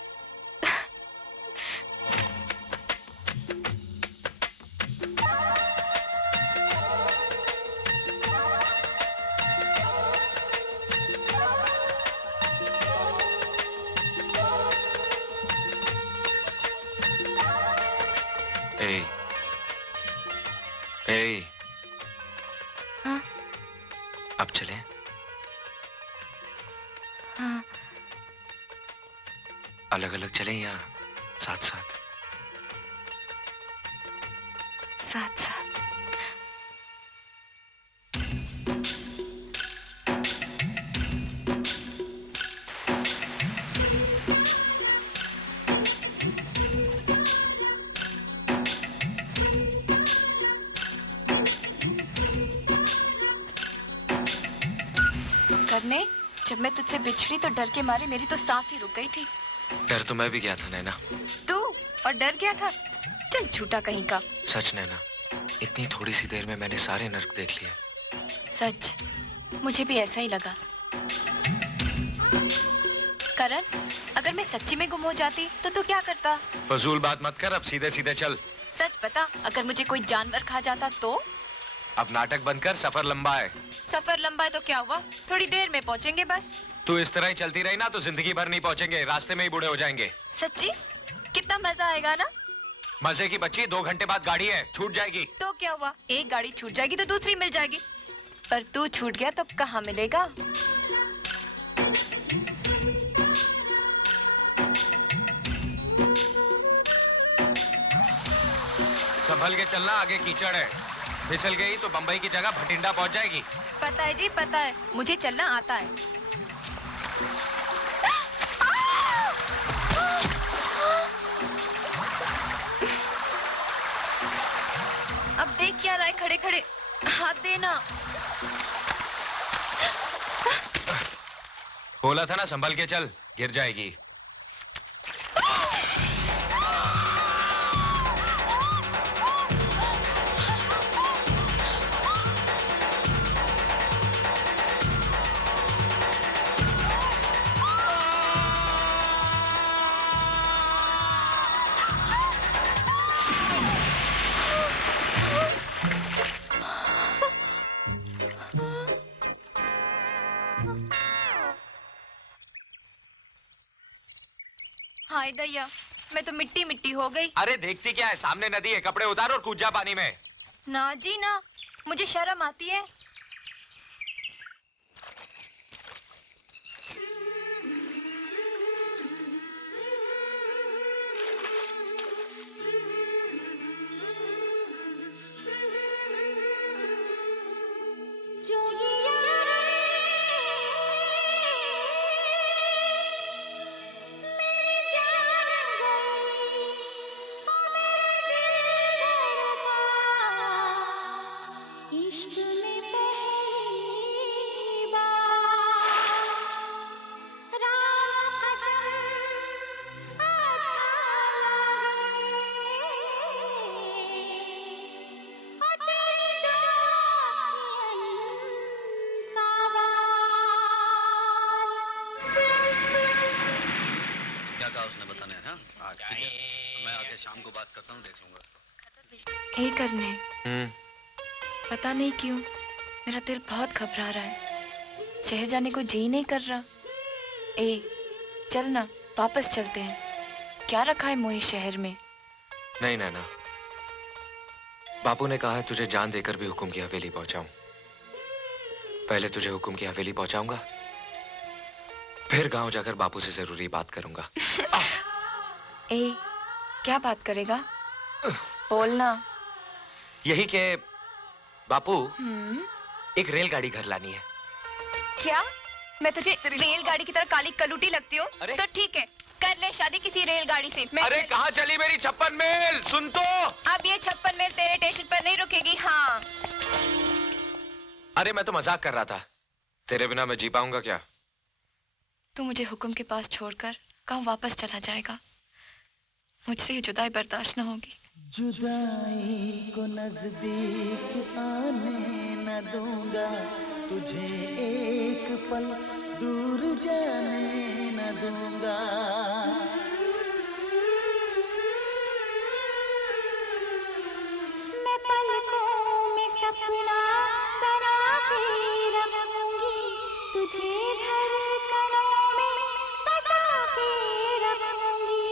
ए, ए, हाँ? अब चलें? हाँ। अलग अलग चलें या साथ साथ? साथ साथ। जब मैं तुझसे बिछड़ी तो डर के मारे मेरी तो सांस ही रुक गई थी। डर तो मैं भी गया था नैना। तू और डर गया था? चल झूठा कहीं का। सच नैना, इतनी थोड़ी सी देर में मैंने सारे नर्क देख लिए। सच, मुझे भी ऐसा ही लगा। करण, अगर मैं सच्ची में गुम हो जाती तो तू क्या करता? फजूल बात मत कर, अब सीधे सीधे चल। सच बता, अगर मुझे कोई जानवर खा जाता तो? अब नाटक बंद कर, सफर लंबा है। सफर लंबा है तो क्या हुआ, थोड़ी देर में पहुंचेंगे बस। तू इस तरह ही चलती रही ना तो जिंदगी भर नहीं पहुंचेंगे, रास्ते में ही बूढ़े हो जाएंगे। सच्ची? कितना मजा आएगा ना। मजे की बच्ची, 2 घंटे बाद गाड़ी है, छूट जाएगी। तो क्या हुआ, एक गाड़ी छूट जाएगी तो दूसरी मिल जाएगी। पर तू छूट गया तो कहाँ मिलेगा? संभल के चलना, आगे कीचड़ है, फिसल गई तो बंबई की जगह भटिंडा पहुंच जाएगी। पता है जी, पता है, मुझे चलना आता है। अब देख क्या रहा है खड़े खड़े, हाथ देना। बोला था ना संभल के चल, गिर जाएगी। हाय दैया, मैं तो मिट्टी मिट्टी हो गई। अरे देखती क्या है, सामने नदी है, कपड़े उतार और कूद जा पानी में। ना जी ना, मुझे शर्म आती है। उसने बताने है ना? आज ठीक है, मैं आके शाम को बात करता हूँ, देख लूंगा उसको। यही करने, पता नहीं क्यों मेरा दिल बहुत घबरा रहा है, शहर जाने को जी नहीं कर रहा। चल ना, वापस चलते हैं। क्या रखा है मोहे शहर में? नहीं नैना, बापू ने कहा है तुझे जान देकर भी हुकुम की हवेली पहुंचाऊं। पहले तुझे हुकुम की हवेली पहुंचाऊंगा, फिर गांव जाकर बापू से जरूरी बात करूंगा। क्या बात करेगा? बोलना। यही के बापू, एक रेलगाड़ी घर लानी है। क्या मैं तुझे रेलगाड़ी की तरह काली कलूटी लगती हूँ? तो ठीक है, कर ले शादी किसी रेलगाड़ी से। अरे कहाँ चली मेरी 56 मील? सुन तो। अब ये 56 मील तेरे स्टेशन पर नहीं रुकेगी। हाँ। अरे मैं तो मजाक कर रहा था, तेरे बिना मैं जी पाऊंगा क्या? तू मुझे हुक्म के पास छोड़कर कहाँ वापस चला जाएगा? मुझसे ये जुदाई बर्दाश्त न होगी। जुदाई को नजदीक आने न दूंगा, तुझे एक पल दूर जाने न दूंगा। मैं पलकों में सपना बना के रखूंगी, तुझे धड़कनों में बसा के रखूंगी।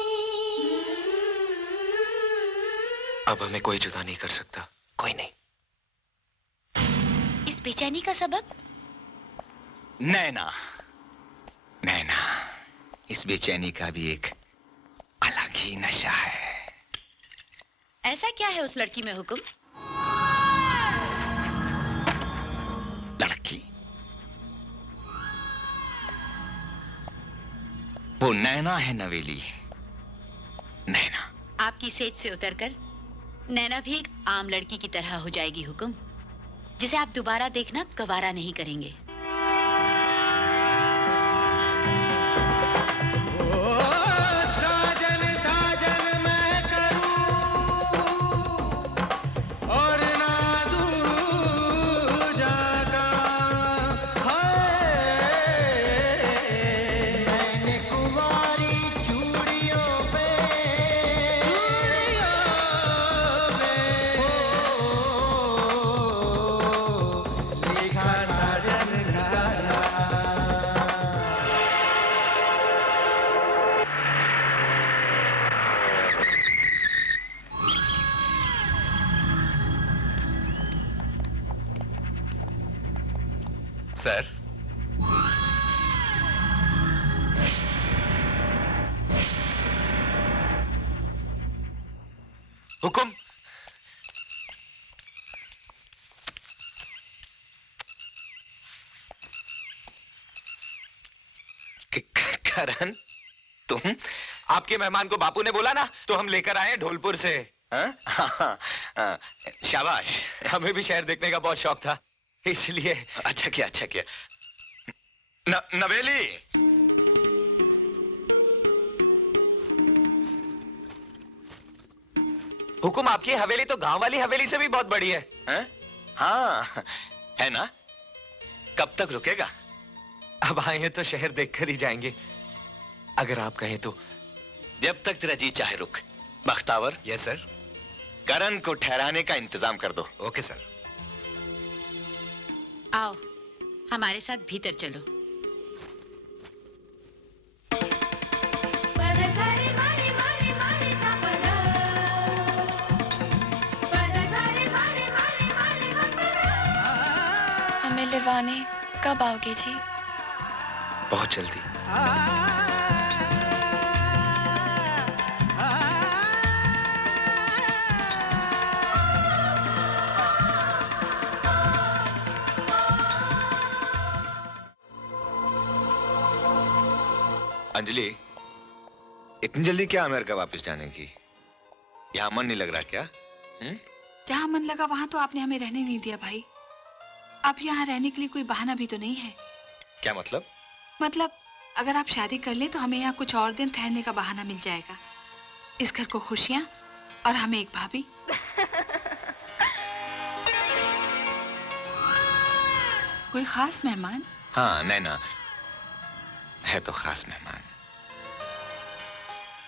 अब हमें कोई जुदा नहीं कर सकता, कोई नहीं। इस बेचैनी का सबब? नैना, नैना, इस बेचैनी का भी एक अलग ही नशा है। ऐसा क्या है उस लड़की में हुक्म? लड़की? वो नैना है नवेली, नैना। आपकी सेज से उतरकर नैना भी एक आम लड़की की तरह हो जाएगी हुक्म, जिसे आप दोबारा देखना गवारा नहीं करेंगे। सर, हुकुम। करण, तुम? आपके मेहमान को बापू ने बोला ना, तो हम लेकर आए हैं ढोलपुर से। शाबाश। हमें भी शहर देखने का बहुत शौक था, इसलिए। अच्छा किया, अच्छा किया। नवेली, हुकुम, आपकी हवेली तो गांव वाली हवेली से भी बहुत बड़ी है। हाँ, है ना? कब तक रुकेगा? अब आए हैं तो शहर देखकर ही जाएंगे, अगर आप कहें तो। जब तक तेरा जी चाहे रुक। बख्तावर। Yes sir. करण को ठहराने का इंतजाम कर दो। Okay sir. आओ, हमारे साथ भीतर चलो। हमें लिवाने कब आओगे जी? बहुत जल्दी। अंजलि, इतनी जल्दी क्या अमेरिका वापस जाने की? यहाँ मन नहीं लग रहा क्या? जहाँ मन लगा वहाँ तो आपने हमें रहने नहीं दिया भाई। अब यहाँ रहने के लिए कोई बहाना भी तो नहीं है। क्या मतलब? मतलब अगर आप शादी कर ले तो हमें यहाँ कुछ और दिन ठहरने का बहाना मिल जाएगा। इस घर को खुशियाँ और हमें एक भाभी। कोई खास मेहमान? हाँ, नैना है तो खास मेहमान।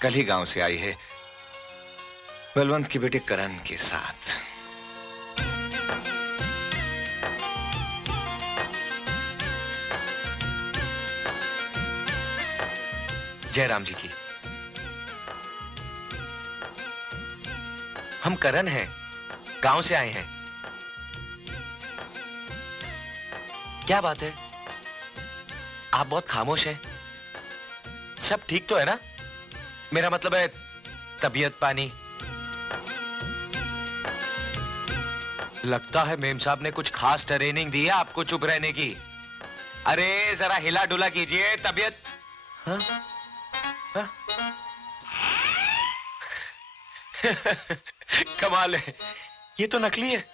कल ही गांव से आई है, बलवंत के बेटे करण के साथ। जयराम जी की। हम करण हैं, गांव से आए हैं। क्या बात है, आप बहुत खामोश हैं। सब ठीक तो है ना? मेरा मतलब है तबीयत पानी। लगता है मेम साहब ने कुछ खास ट्रेनिंग दी है आपको चुप रहने की। अरे जरा हिला डुला कीजिए, तबीयत। हाँ? हाँ? कमाल है, ये तो नकली है।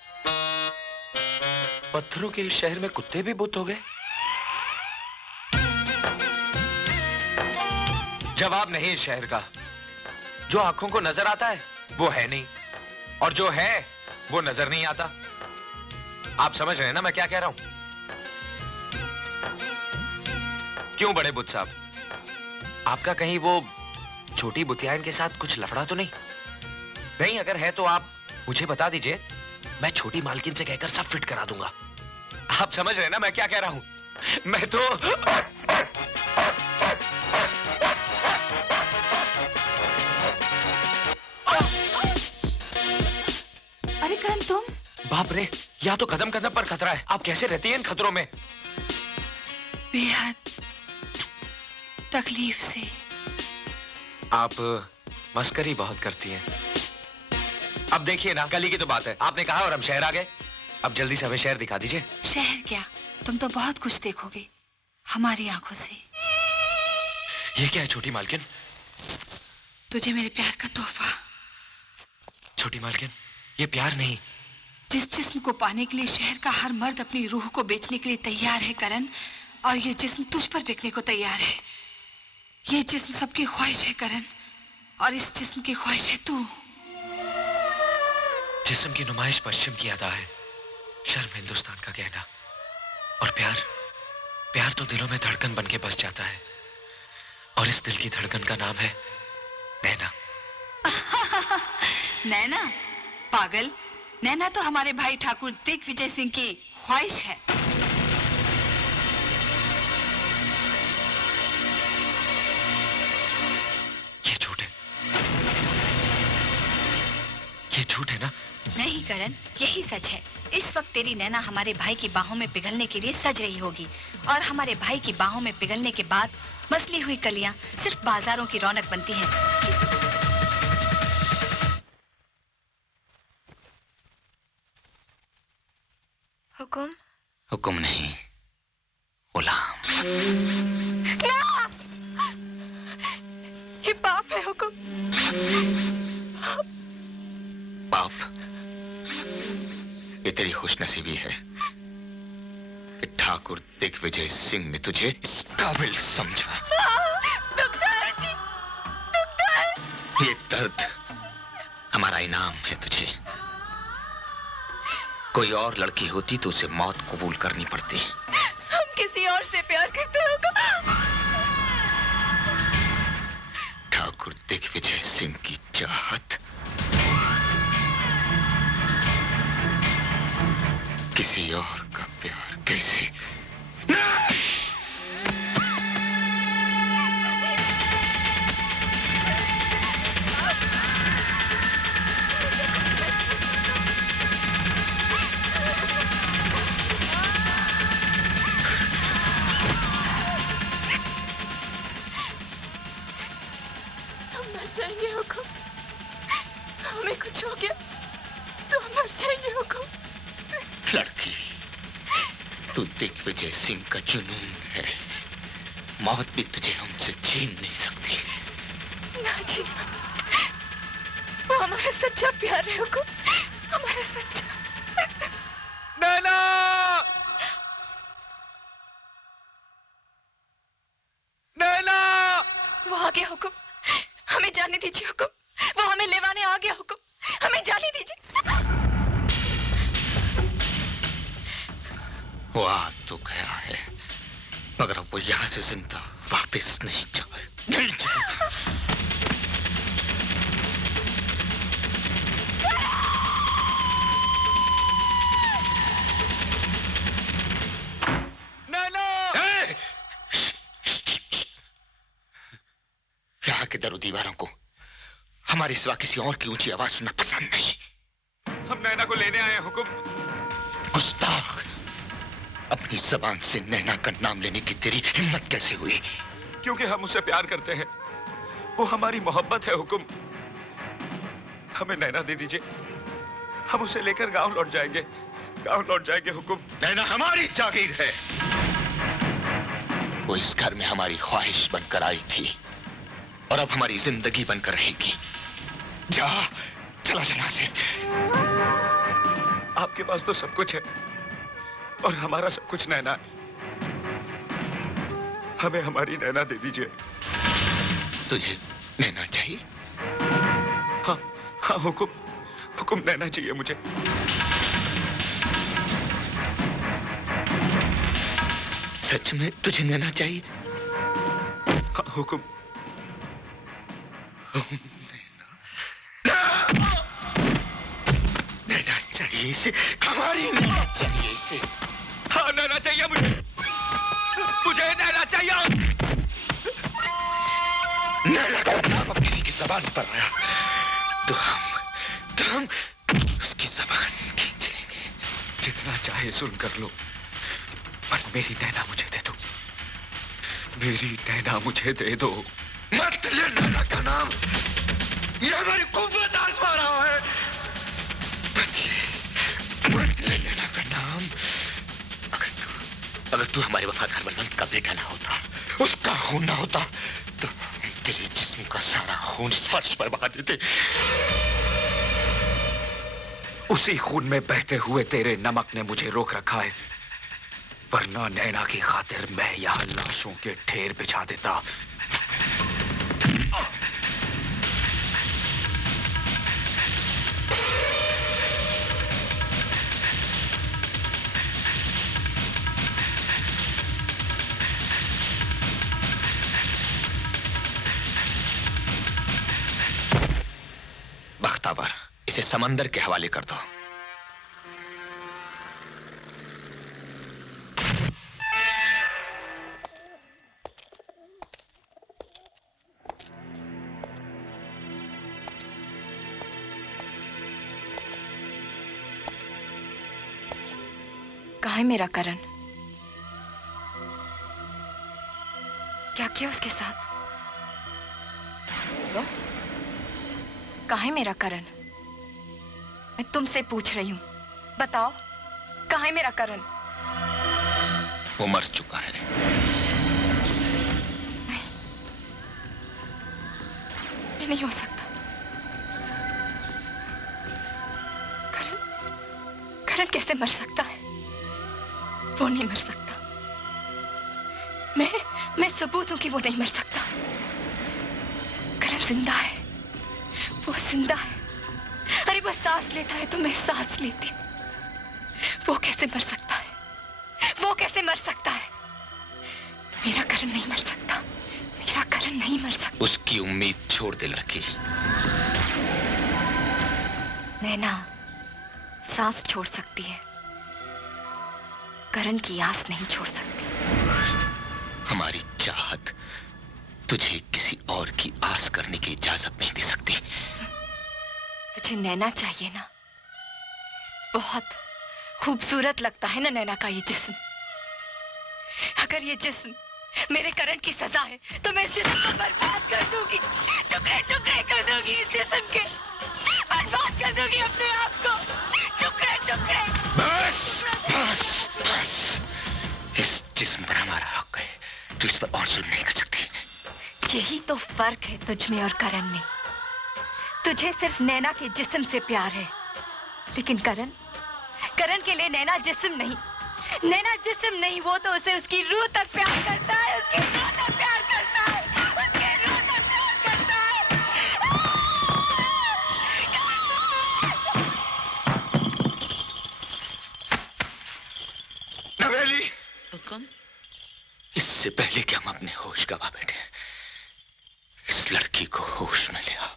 पत्थरों के इस शहर में कुत्ते भी बुत हो गए। जवाब नहीं इस शहर का। जो आंखों को नजर आता है वो है नहीं, और जो है वो नजर नहीं आता। आप समझ रहे हैं ना मैं क्या कह रहा हूं? क्यों बड़े बुत साहब, आपका कहीं वो छोटी बुतियान के साथ कुछ लफड़ा तो नहीं? नहीं, अगर है तो आप मुझे बता दीजिए, मैं छोटी मालकिन से कहकर सब फिट करा दूंगा। आप समझ रहे हैं ना मैं क्या कह रहा हूं? मैं तो अरे करण, तुम? बाप रे, यहाँ तो कदम कदम पर खतरा है। आप कैसे रहती हैं इन खतरों में? बेहद तकलीफ से। आप मस्करी बहुत करती हैं। अब देखिए ना, कल ही की तो बात है, आपने कहा और हम शहर आ गए। अब जल्दी से हमें शहर दिखा दीजिए। शहर क्या, तुम तो बहुत कुछ देखोगे हमारी आंखों से। ये क्या है छोटी मालकिन? तुझे मेरे प्यार का तोहफा। छोटी मालकिन, ये प्यार नहीं। जिस जिस्म को पाने के लिए शहर का हर मर्द अपनी रूह को बेचने के लिए तैयार है करण, और ये जिस्म तुझ पर बिकने को तैयार है। ये जिस्म सबकी ख्वाहिश है करण, और इस जिस्म की ख्वाहिश है तू। जिस्म की नुमाइश पश्चिम की अदा है, शर्म हिंदुस्तान का कहना। और प्यार, प्यार तो दिलों में धड़कन बन के बस जाता है, और इस दिल की धड़कन का नाम है नैना। नैना? पागल, नैना तो हमारे भाई ठाकुर दिग्विजय सिंह की ख्वाहिश है। ये झूठ है, ये ये झूठ है ना? नहीं करण, यही सच है। इस वक्त तेरी नैना हमारे भाई की बाहों में पिघलने के लिए सज रही होगी और हमारे भाई की बाहों में पिघलने के बाद मसली हुई कलियां सिर्फ बाजारों की रौनक बनती हैं। हुकुम? हुक्म नहीं, गुलाम। ये पाप है हुकुम। पाप? ये तेरी खुशनसीबी है कि ठाकुर दिग्विजय सिंह ने तुझे इस काबिल समझा। दुखता है जी, दुखता है। ये दर्द हमारा इनाम है तुझे। कोई और लड़की होती तो उसे मौत कबूल करनी पड़ती। हम किसी और से प्यार करते हैं हुकुम। ठाकुर दिग्विजय सिंह की चाहत किसी और का प्यार कैसे? हम मर जाएंगे हुकुम। हमें कुछ हो गया तो हम मर जाएंगे हुकुम। लड़की, तू दिग्विजय सिंह का जुनून है। मौत भी तुझे हमसे छीन नहीं सकती। ना जी, वो हमारा सच्चा प्यार है हुकुम, हमारा सच्चा। नैना! नैना! वो आ गया हुकुम, हमें जाने दीजिए हुकुम। वो हमें लेवाने आ गया हुकुम, हमें जाने दीजिए। वो आ तो गया है, मगर अब वो यहाँ से जिंदा वापस नहीं जाए, नहीं जाए। यहाँ के दरो दीवारों को हमारे सिवा किसी और की ऊंची आवाज सुनना पसंद नहीं। हम नैना को लेने आए हैं हुकुम। गुस्ताख, अपनी जबान से नैना का नाम लेने की तेरी हिम्मत कैसे हुई? क्योंकि हम उससे प्यार करते हैं, वो हमारी मोहब्बत है हुकुम। हमें नैना दे दीजिए, हम उसे लेकर गांव लौट जाएंगे, गांव लौट जाएंगे हुकुम। नैना हमारी जागीर है। वो इस घर में हमारी ख्वाहिश बनकर आई थी और अब हमारी जिंदगी बनकर रहेगी। जा, चला चला से। आपके पास तो सब कुछ है और हमारा सब कुछ नैना है। हमें हमारी नैना दे दीजिए। तुझे नैना चाहिए? हाँ हाँ हुकुम, हुकुम नैना चाहिए मुझे। सच में तुझे नैना चाहिए? हाँ हुकुम। नैना चाहिए इसे, हमारी नैना चाहिए इसे। हाँ नैना चाहिए मुझे, मुझे नैना चाहिए। नैना का नाम अब किसी की जबान पर आया तो हम उसकी जबान खींच लेंगे। जितना चाहे सुन कर लो, पर मेरी नैना मुझे दे दो। मेरी नैना मुझे दे दो। मत ले नैना का नाम, ये हमारी कुव्वत आजमा रहा है। मत ले नैना का नाम। अगर तू हमारे वफादार बलवंत का बेटा ना होता, उसका खून ना होता, तो तेरे जिस्म का सारा खून इस फर्श पर बहा देते। उसी खून में बहते हुए तेरे नमक ने मुझे रोक रखा है, वरना नैना की खातिर मैं यहाँ लाशों के ढेर बिछा देता। बख्तावर, इसे समंदर के हवाले कर दो। कहाँ है मेरा करण? क्या किया उसके साथ? लो? कहाँ है मेरा करण? मैं तुमसे पूछ रही हूँ, बताओ कहाँ है मेरा करण? वो मर चुका है। ये नहीं हो सकता। करण कैसे मर सकता है? वो नहीं मर सकता। मैं सबूत हूं कि वो नहीं मर सकता। करण जिंदा है, वो जिंदा है। अरे वो सांस लेता है तो मैं सांस लेती हूं। वो कैसे मर सकता है? वो कैसे मर सकता है? मेरा करण नहीं मर सकता। मेरा करण नहीं मर सकता। उसकी उम्मीद छोड़ दे लड़की। नैना सांस छोड़ सकती है, करण की आस नहीं छोड़ सकती। हमारी चाहत तुझे किसी और की आस करने की इजाजत नहीं दे सकती। तुझे नैना चाहिए ना? बहुत खूबसूरत लगता है ना नैना का ये जिस्म। अगर ये जिस्म मेरे करण की सजा है तो मैं इस जिस्म को बर्बाद कर दूंगी, टुकड़े टुकड़े कर दूंगी इस जिस्म के, बर्बाद कर दूंगी अपने आप को, टुकड़े टुकड़े। बस बस बस, इस जिस्म पर हमारा हक है, तू इस पर और जुल्म नहीं कर सकती। यही तो फर्क है तुझ में और करण में। तुझे सिर्फ नैना के जिस्म से प्यार है, लेकिन करण के लिए नैना जिस्म नहीं, नैना जिस्म नहीं, वो तो उसे उसकी रूह तक प्यार करता है, उसकी रूह तक प्यार करता है, उसकी रूह तक प्यार करता है। नवेली, हुक्म। इससे पहले कि हम अपने होश गवा बैठे, इस लड़की को होश में ले आओ।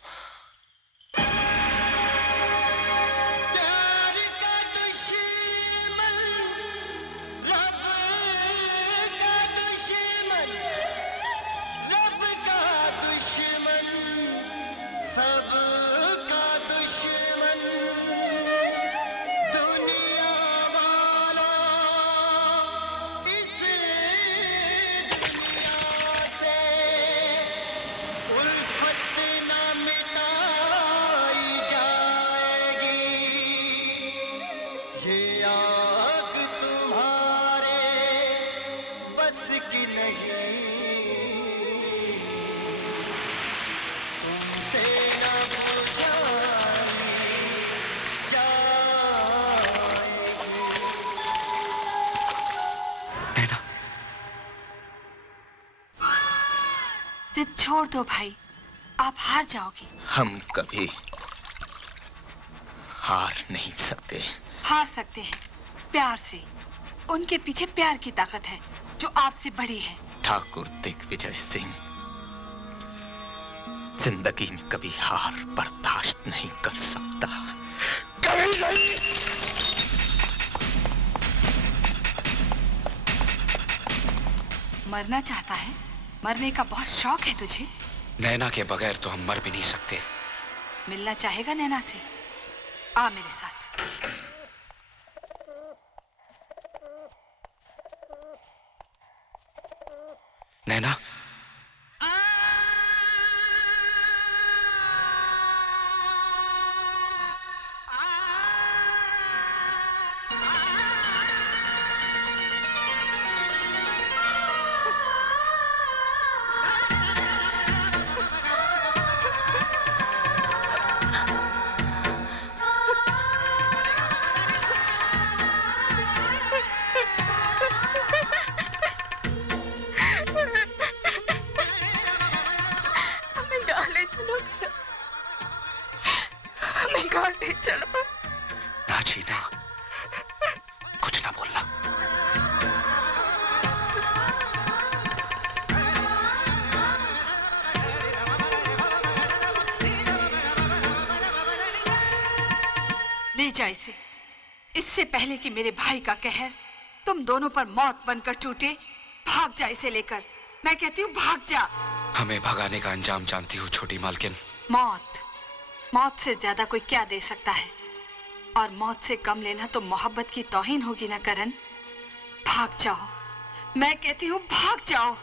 जिद छोड़ दो भाई, आप हार जाओगे। हम कभी हार नहीं सकते। हार सकते हैं प्यार से। उनके पीछे प्यार की ताकत है जो आपसे बड़ी है। ठाकुर दिग्विजय सिंह जिंदगी में कभी हार बर्दाश्त नहीं कर सकता, कभी नहीं। मरना चाहता है? मरने का बहुत शौक है तुझे? नैना के बगैर तो हम मर भी नहीं सकते। मिलना चाहेगा नैना से? आ मेरे साथ। नैना, ले जा इसे। इससे पहले कि मेरे भाई का कहर तुम दोनों पर मौत बनकर टूटे, भाग जा इसे लेकर। मैं कहती हूँ भाग जा। हमें भगाने का अंजाम जानती हूँ छोटी मालकिन। मौत, मौत से ज्यादा कोई क्या दे सकता है? और मौत से कम लेना तो मोहब्बत की तौहीन होगी ना करण। भाग जाओ, मैं कहती हूँ भाग जाओ।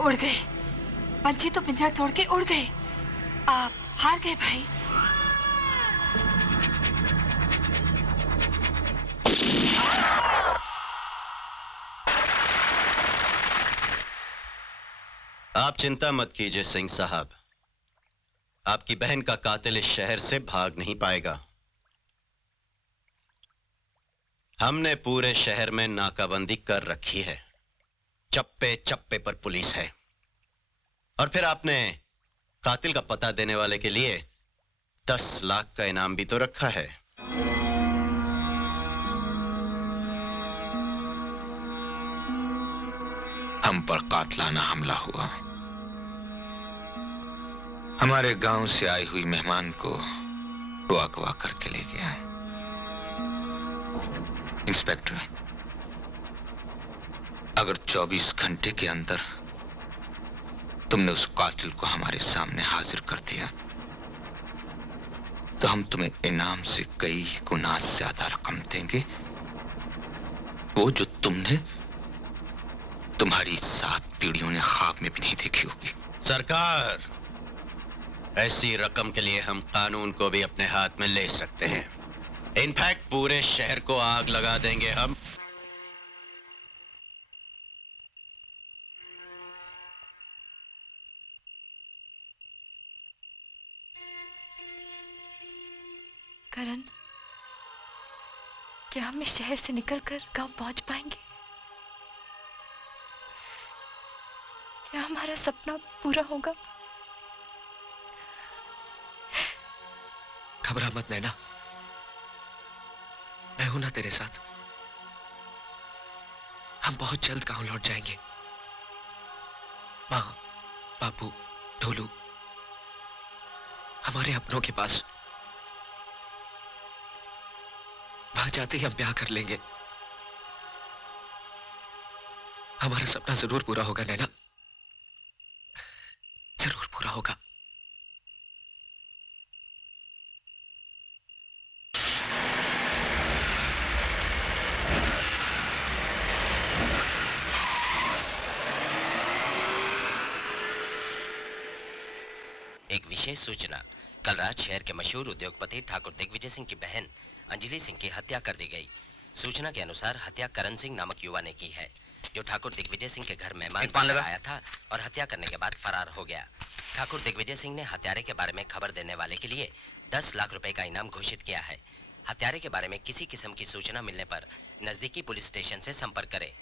उड़ गए, पंछी तो पिंजरा तोड़ के उड़ गए। आप हार गए भाई। आप चिंता मत कीजिए सिंह साहब, आपकी बहन का कातिल इस शहर से भाग नहीं पाएगा। हमने पूरे शहर में नाकाबंदी कर रखी है, चप्पे चप्पे पर पुलिस है। और फिर आपने कातिल का पता देने वाले के लिए 10 लाख का इनाम भी तो रखा है। हम पर कातलाना हमला हुआ। हमारे गांव से आई हुई मेहमान को वो अगवा करके ले गया। इंस्पेक्टर, अगर 24 घंटे के अंदर तुमने उस कातिल को हमारे सामने हाजिर कर दिया तो हम तुम्हें इनाम से कई गुना ज्यादा रकम देंगे, वो जो तुमने तुम्हारी 7 पीढ़ियों ने ख्वाब में भी नहीं देखी होगी। सरकार, ऐसी रकम के लिए हम कानून को भी अपने हाथ में ले सकते हैं। इनफैक्ट पूरे शहर को आग लगा देंगे हम। करण, क्या हम इस शहर से निकलकर गांव पहुंच पाएंगे? क्या हमारा सपना पूरा होगा? घबरा मत नैना, मैं हूं ना तेरे साथ। हम बहुत जल्द गांव लौट जाएंगे। माँ, बापू, ढोलू, हमारे अपनों के पास। वहां जाते ही हम ब्याह कर लेंगे। हमारा सपना जरूर पूरा होगा नैना, जरूर पूरा होगा। एक विशेष सूचना। कल रात शहर के मशहूर उद्योगपति ठाकुर दिग्विजय सिंह की बहन अंजलि सिंह की हत्या कर दी गई। सूचना के अनुसार हत्या करण सिंह नामक युवा ने की है, जो ठाकुर दिग्विजय सिंह के घर मेहमान बनकर आया था और हत्या करने के बाद फरार हो गया। ठाकुर दिग्विजय सिंह ने हत्यारे के बारे में खबर देने वाले के लिए 10 लाख रुपए का इनाम घोषित किया है। हत्यारे के बारे में किसी किस्म की सूचना मिलने पर नजदीकी पुलिस स्टेशन से संपर्क करें।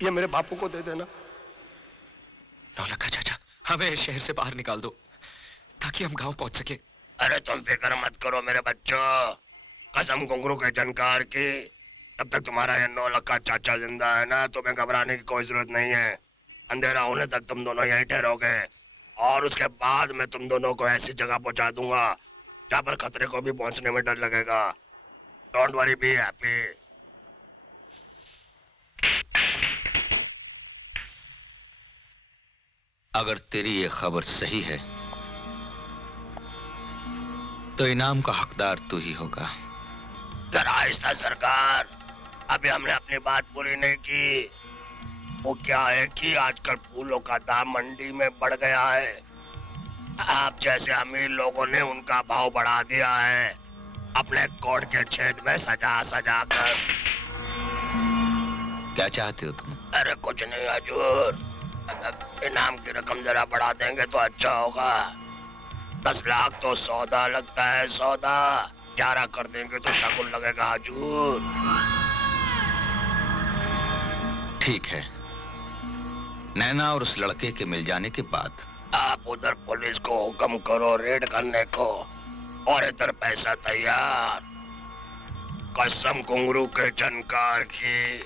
ये मेरे बापू को दे देना। नौलखा चाचा, हमें शहर से बाहर निकाल दो ताकि हम गांव पहुंच सके। अरे तुम फिक्र मत करो मेरे बच्चों, कसम घुंघरू के जानकार की, जब तक तुम्हारा ये 9 लाख का चाचा जिंदा है ना, तुम्हें घबराने की कोई जरूरत नहीं है। अंधेरा होने तक तुम दोनों यहीं ठहरोगे और उसके बाद मैं तुम दोनों को ऐसी जगह पहुंचा दूंगा जहां पर खतरे को भी पहुंचने में डर लगेगा। Don't worry, be happy. अगर तेरी ये खबर सही है तो इनाम का हकदार तू ही होगा। जरा आहिस्ता सरकार, अभी हमने अपनी बात पूरी नहीं की। वो क्या है कि आजकल फूलों का दाम मंडी में बढ़ गया है। आप जैसे अमीर लोगों ने उनका भाव बढ़ा दिया है, अपने कोट के छेद में सजा सजा कर। क्या चाहते हो तुम? अरे कुछ नहीं हजूर, इनाम की रकम जरा बढ़ा देंगे तो अच्छा होगा। 10 लाख तो सौदा लगता है, सौदा 11 कर देंगे तो शगुन लगेगा हजूर। ठीक है, नैना और उस लड़के के मिल जाने के बाद आप उधर पुलिस को हुक्म करो रेड करने को, और इधर पैसा तैयार। कसम घुंघरू के जानकार की,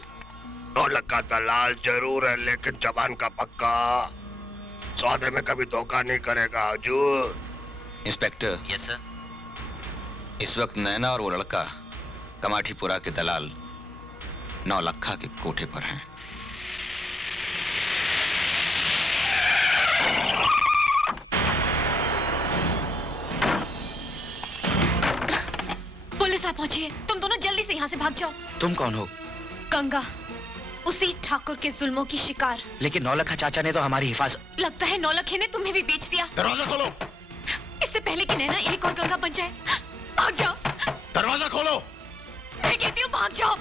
9 लाख का दलाल जरूर है लेकिन जबान का पक्का, सौदे में कभी धोखा नहीं करेगा हजूर। इंस्पेक्टर। Yes sir. इस वक्त नैना और वो लड़का कमाठीपुरा के दलाल 9 लखा के कोठे पर हैं। पुलिस आ पहुंची है, तुम दोनों जल्दी से यहाँ से भाग जाओ। तुम कौन हो? गंगा, उसी ठाकुर के जुल्मों की शिकार। लेकिन नौलखा चाचा ने तो हमारी हिफाजत। लगता है नौलखे ने तुम्हें भी बेच दिया। दरवाजा खोलो। इससे पहले कि नैना एक और गंगा बन जाए, भाग जाओ। दरवाजा खोलो। मैं कहती हूँ भाग जाओ,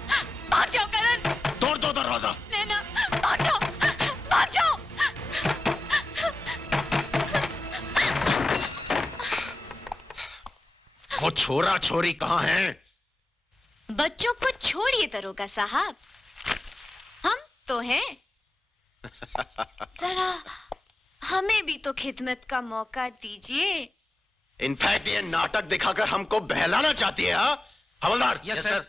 भाग जाओ करण। तोड़ दो दरवाजा। नैना, भाग जाओ, भाग जाओ। वो छोरा छोरी कहाँ हैं? बच्चों को छोड़िए दरोगा साहब, हम तो हैं। जरा हमें भी तो खिदमत का मौका दीजिए। इनफैक्ट ये नाटक दिखाकर हमको बहलाना चाहती है। हाँ हवलदार। Yes sir.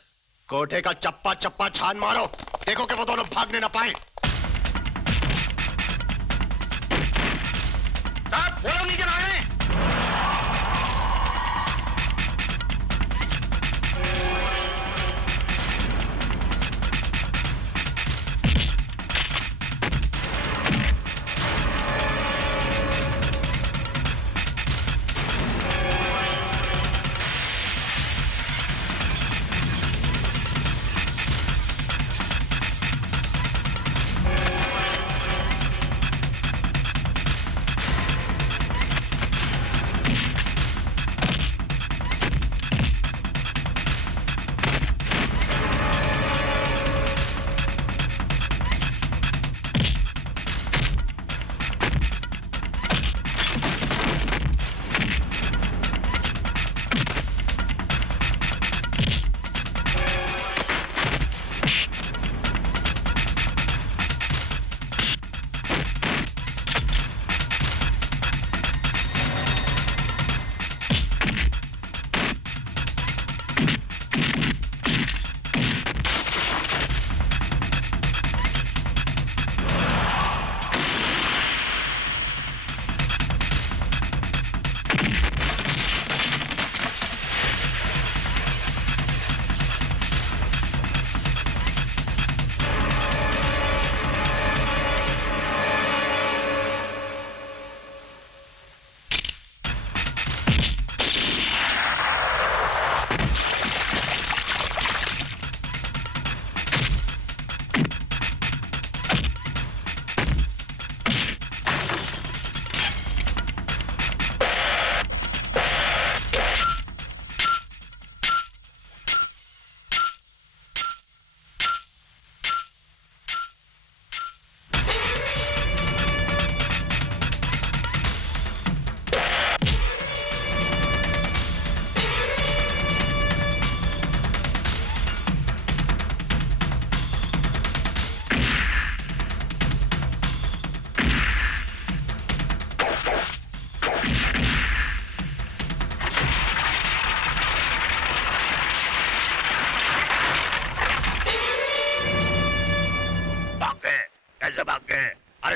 कोठे का चप्पा चप्पा छान मारो, देखो कि वो दोनों भागने ना पाए। साहब वो लोग नीचे आ रहे हैं।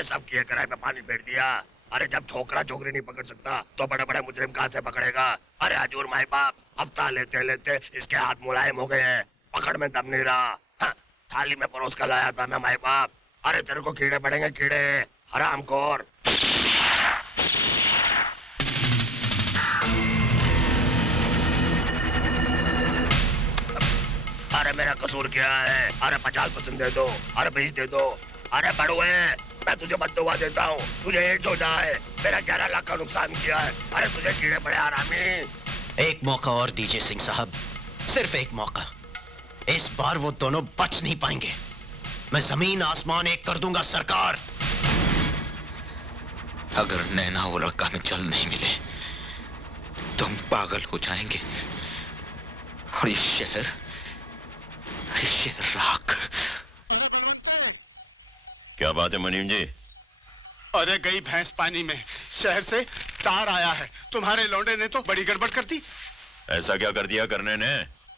सब किए कराए पे पानी फेर दिया। अरे जब छोकरा छोकरी नहीं पकड़ सकता तो बड़े बड़े मुजरिम कहाँ से पकड़ेगा? अरे हजूर माई बाप, हफ्ता लेते लेते इसके हाथ मुलायम हो गए हैं, पकड़ में दम नहीं रहा। हाँ, थाली में परोस कर लाया था मैं माई बाप। अरे तेरे को कीड़े पड़ेंगे, कीड़े, हरामखोर। अरे मेरा कसूर क्या है? अरे 50% दे दो, अरे 20 दे दो। अरे बड़ुए, मैं तुझे बद्दुआ देता हूँ, तुझे एड्स हो जाए। मेरा 11 लाख का नुकसान किया है। अरे तुझे कीड़े पड़े हरामी। एक मौका और दीजिए सिंह साहब, सिर्फ एक मौका। इस बार वो दोनों बच नहीं पाएंगे। मैं जमीन आसमान एक कर दूंगा सरकार। अगर नैना वो लड़का हमें जल्द नहीं मिले तो हम पागल हो जाएंगे और इस शहर राख। क्या बात है मुनीम जी? अरे गई भैंस पानी में, शहर से तार आया है। तुम्हारे लौंडे ने तो बड़ी गड़बड़ कर दी। ऐसा क्या कर दिया करने ने?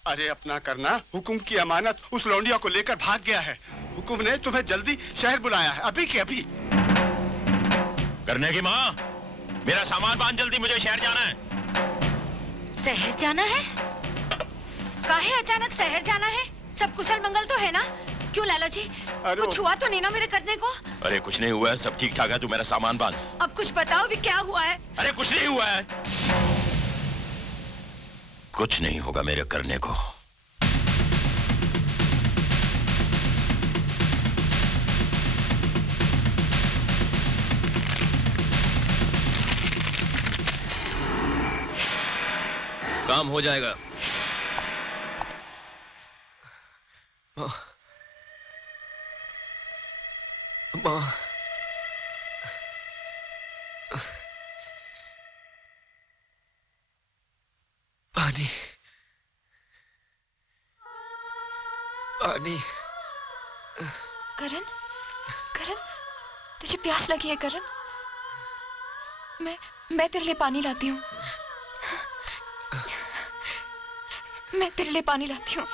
अरे अपना करना, हुकुम की अमानत उस लौंडिया को लेकर भाग गया है। हुकुम ने तुम्हें जल्दी शहर बुलाया है, अभी के अभी। करने की माँ, मेरा सामान बांध जल्दी, मुझे शहर जाना है। शहर जाना है? काहे अचानक शहर जाना है? सब कुशल मंगल तो है ना? क्यों लाला जी, कुछ हुआ तो नहीं ना मेरे करने को? अरे कुछ नहीं हुआ है, सब ठीक ठाक है, तू मेरा सामान बांध। अब कुछ बताओ भी क्या हुआ है? अरे कुछ नहीं हुआ है, कुछ नहीं होगा मेरे करने को। काम हो जाएगा। माँ, पानी, पानी। करण, करण, तुझे प्यास लगी है करण? मैं तेरे लिए पानी लाती हूँ। मैं तेरे लिए पानी लाती हूँ।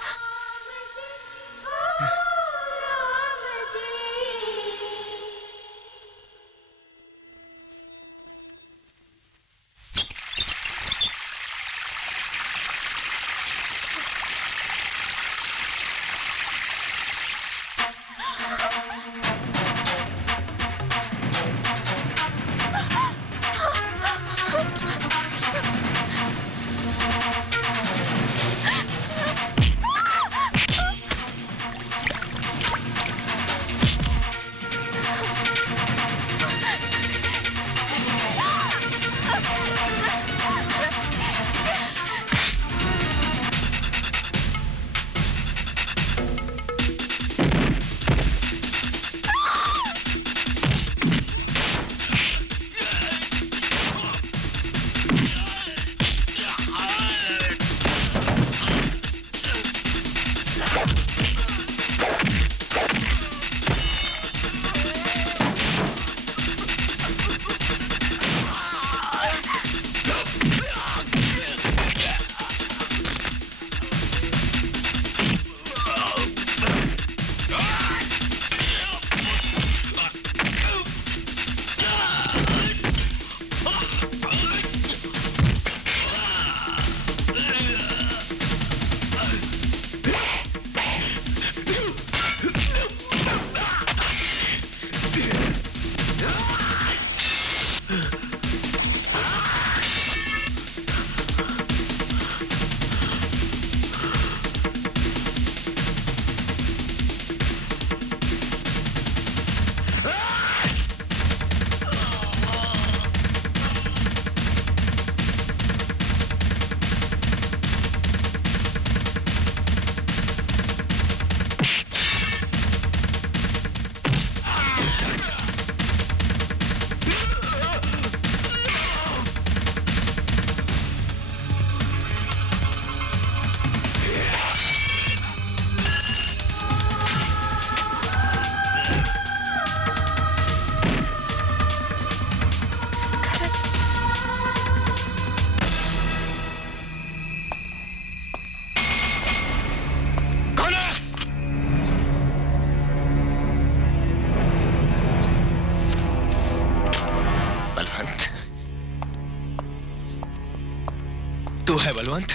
है बलवंत?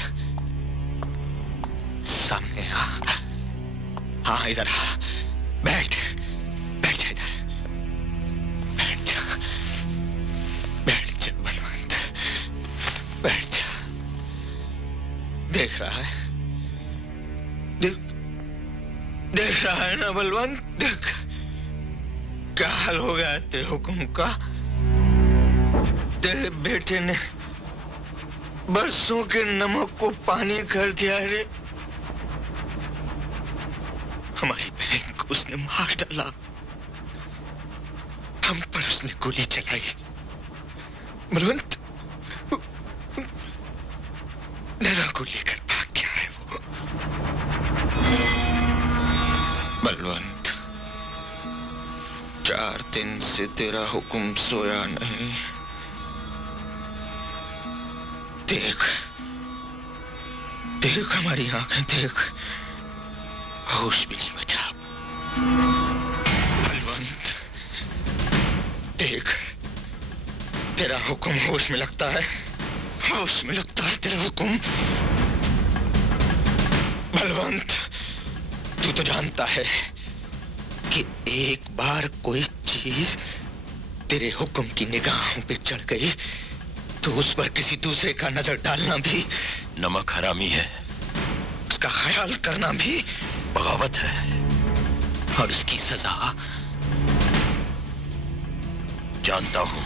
सामने आ। हाँ इधर आ। बैठ जा इधर। बैठ जा बलवंत, बैठ जा। देख रहा है, देख रहा है ना बलवंत? देख क्या हाल हो गया तेरे हुक्म का। तेरे बेटे ने बरसों के नमक को पानी कर दिया रे। हमारी बहन को उसने मार डाला, हम पर उसने गोली चलाई। बलवंत नैना को लेकर भाग गया है वो। बलवंत 4 दिन से तेरा हुक्म सोया नहीं। देख देख हमारी आंखें देख, होश भी नहीं बचा। बलवंत देख, तेरा हुक्म होश में लगता है, होश में लगता है तेरा हुक्म। बलवंत तू तो जानता है कि एक बार कोई चीज तेरे हुक्म की निगाहों पे चढ़ गई तो उस पर किसी दूसरे का नजर डालना भी नमक हरामी है, उसका ख्याल करना भी बगावत है, और उसकी सजा जानता हूं।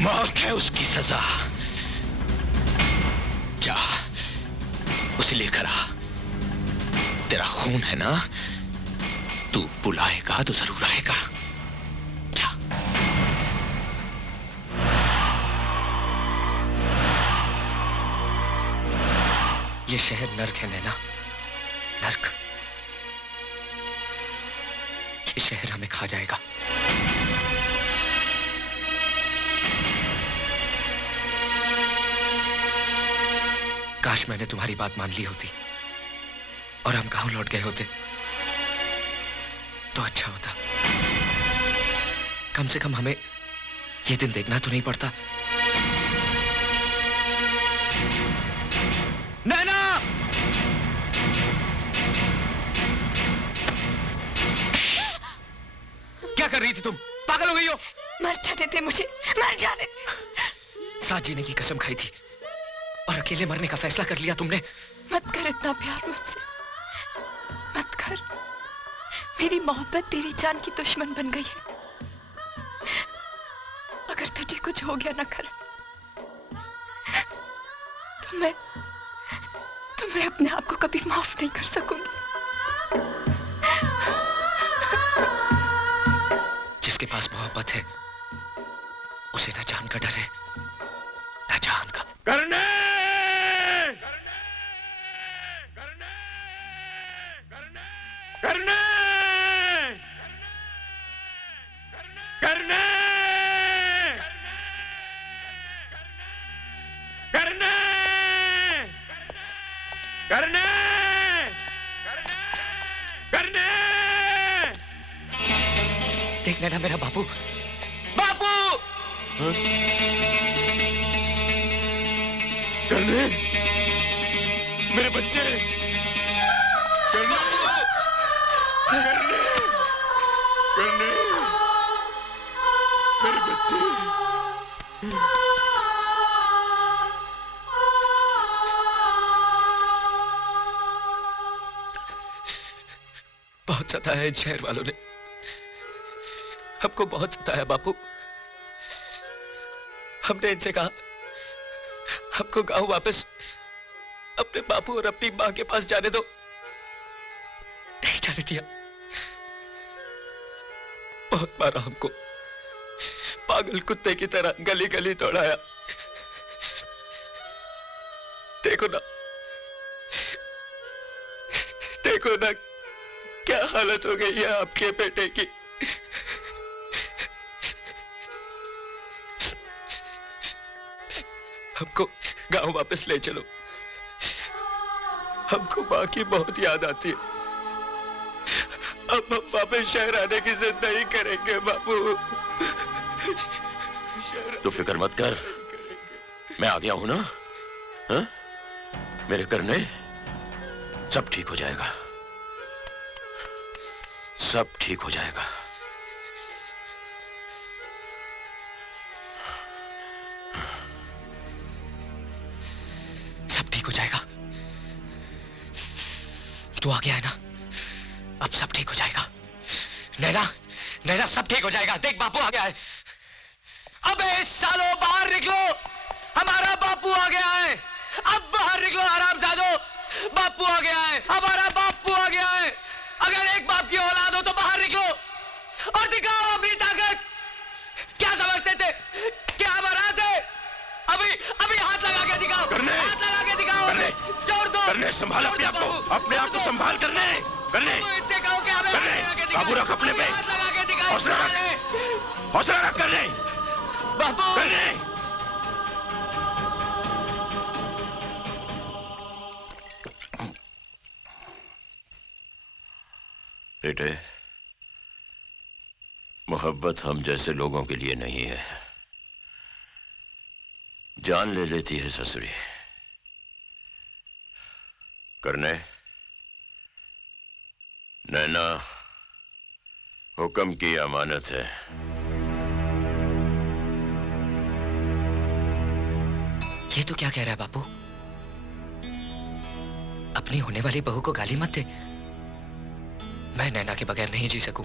मौत है उसकी सजा। जा उसे लेकर आ। तेरा खून है ना, तू बुलाएगा तो जरूर आएगा। जा। ये शहर नर्क है नैना, नर्क। ये शहर हमें खा जाएगा। काश मैंने तुम्हारी बात मान ली होती और हम गांव लौट गए होते तो अच्छा होता। कम से कम हमें ये दिन देखना तो नहीं पड़ता। नैना! क्या कर रही थी तुम? पागल हो गई हो? मर जाने दे मुझे, मर जाने दे। साथ जीने की कसम खाई थी और अकेले मरने का फैसला कर लिया तुमने। मत कर इतना प्यार मुझसे, मत कर। मेरी मोहब्बत तेरी जान की दुश्मन बन गई है। अगर तुझे कुछ हो गया ना करण, तो मैं अपने आप को कभी माफ नहीं कर सकूंगी। जिसके पास मोहब्बत है उसे ना जान का डर है ना जान का। करने करने करने करने करने करने। देख नैना, मेरा बापू। बापू! करने मेरे बच्चे, करने करने करने मेरे बच्चे। बहुत सताया इन शहर वालों ने, हमको बहुत सताया बापू। हमने इनसे कहा हमको गांव वापस अपने बापू और अपनी मां के पास जाने दो, नहीं जाने दिया। बहुत मारा हमको, पागल कुत्ते की तरह गली गली दौड़ाया। देखो ना, देखो ना क्या हालत हो गई है आपके बेटे की। हमको गांव वापस ले चलो, हमको मां की बहुत याद आती है। अब हम वापस शहर आने की जिद नहीं करेंगे बापू। तू फिक्र मत कर, मैं आ गया हूं ना। हा? मेरे करने सब ठीक हो जाएगा, सब ठीक हो जाएगा। सब ठीक हो जाएगा। तू आ गया है ना, अब सब ठीक हो जाएगा। नैना, नैना सब ठीक हो जाएगा। देख बापू आ गया है। अबे सालो बाहर निकलो, हमारा बापू आ गया है। अब बाहर निकलो हरामजादो, बापू आ गया है, हमारा बापू आ गया है। अगर एक बाप की औलाद हो तो बाहर निकलो और दिखाओ अपनी ताकत। क्या समझते थे, क्या बारात है? अभी अभी हाथ लगा के दिखाओ, हाथ लगा के दिखाओ। जोड़ दो, करने संभाल अपने आप को, अपने आप को संभाल। करने इनसे कहो कि हमें हाथ लगा के दिखाओ। काबू रख अपने पे, हाथ लगा के दिखाओ। हौसला रख, हौसला रख। करने बापू, करने बेटे, मोहब्बत हम जैसे लोगों के लिए नहीं है, जान ले लेती है ससुरी। करने नैना हुक्म की अमानत है। ये तो क्या कह रहा है बापू? अपनी होने वाली बहू को गाली मत दे। मैं नैना के बगैर नहीं जी सकूं।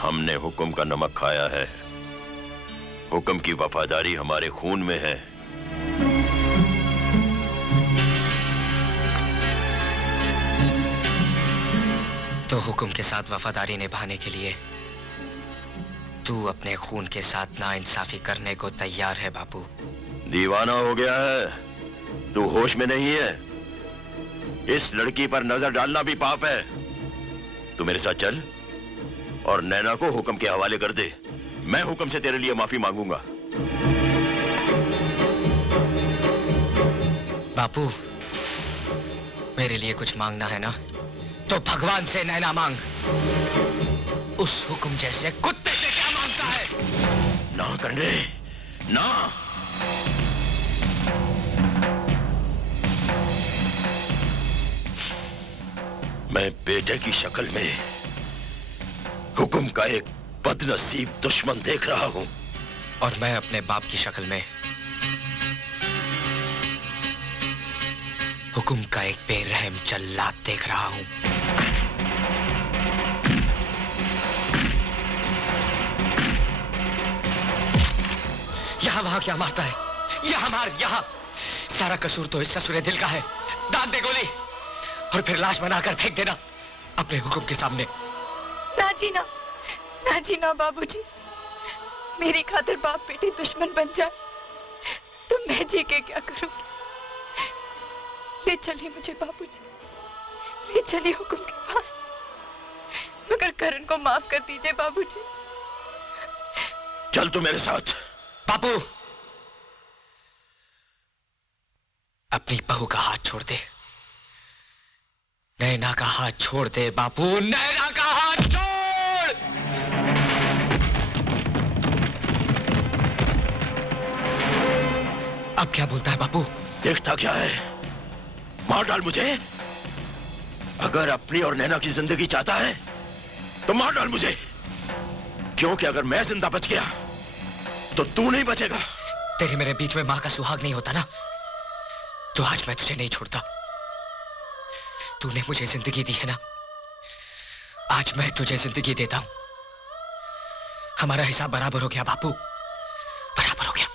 हमने हुक्म का नमक खाया है, हुक्म की वफादारी हमारे खून में है। तो हुक्म के साथ वफादारी निभाने के लिए तू अपने खून के साथ नाइंसाफी करने को तैयार है बापू? दीवाना हो गया है, तू होश में नहीं है। इस लड़की पर नजर डालना भी पाप है। तू मेरे साथ चल और नैना को हुक्म के हवाले कर दे। मैं हुक्म से तेरे लिए माफी मांगूंगा। बापू, मेरे लिए कुछ मांगना है ना, तो भगवान से नैना मांग। उस हुक्म जैसे कुत्ते से क्या मांगता है? ना करने, ना। मैं बेटे की शक्ल में हुक्म का एक बदनसीब दुश्मन देख रहा हूं, और मैं अपने बाप की शक्ल में हुक्म का एक बेरहम जल्लाद देख रहा हूं। यहां वहां क्या मारता है? यहां मार, यहां। सारा कसूर तो इस ससुरे दिल का है। दाग दे गोली और फिर लाश बनाकर फेंक देना अपने हुक्म के सामने। ना जी ना, ना जी ना बाबूजी, मेरी खातिर बाप बेटे दुश्मन बन जाए तो मैं जी के क्या करूंगी? ले चलिए मुझे बाबूजी, ले चलिए हुक्म के पास, मगर करण को माफ कर दीजिए बाबूजी। चल तू मेरे साथ। बापू, अपनी बहू का हाथ छोड़ दे। नैना का हाथ छोड़ दे बापू, नैना का हाथ छोड़। अब क्या बोलता है बापू? देखता क्या है? मार डाल मुझे। अगर अपनी और नैना की जिंदगी चाहता है तो मार डाल मुझे, क्योंकि अगर मैं जिंदा बच गया तो तू नहीं बचेगा। तेरे मेरे बीच में मां का सुहाग नहीं होता ना, तो आज मैं तुझे नहीं छोड़ता। तूने मुझे जिंदगी दी है ना, आज मैं तुझे जिंदगी देता हूं। हमारा हिसाब बराबर हो गया बापू, बराबर हो गया।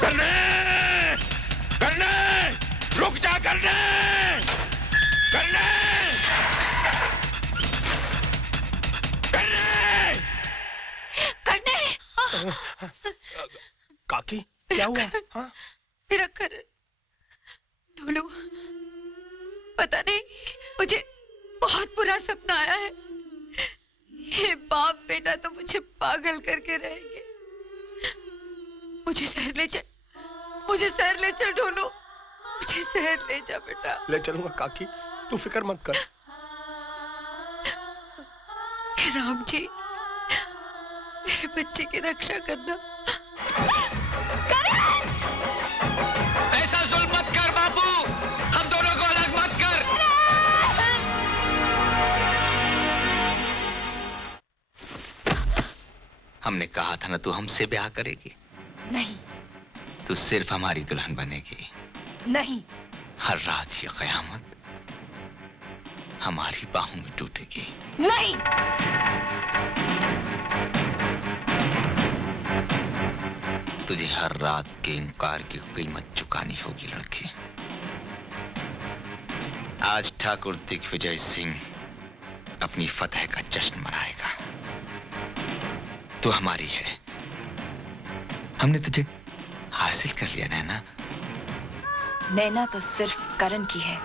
करने, करने, रुक जा। करने, करने, करने, करने। काकी क्या हुआ? हाँ? मेरा करण, ढोलू, पता नहीं, मुझे बहुत बुरा सपना आया है। ये बाप बेटा तो मुझे पागल करके रहेंगे। मुझे शहर ले चल, मुझे शहर ले चल ढोलू, मुझे शहर ले जा बेटा। ले चलूंगा काकी, तू फिक्र मत कर। हे राम जी, मेरे बच्चे की रक्षा करना। ऐसा जुल्म मत कर बापू, हम दोनों को अलग मत कर। हमने कहा था ना तू हमसे ब्याह करेगी। नहीं तू सिर्फ हमारी दुल्हन बनेगी। नहीं, हर रात ये कयामत हमारी बाहों में टूटेगी। नहीं, तुझे हर रात के इनकार की कीमत चुकानी होगी लड़की। आज ठाकुर दिग्विजय सिंह अपनी फतह का जश्न मनाएगा। तू हमारी है, हमने तुझे हासिल कर लिया नैना। नैना तो सिर्फ करण की है।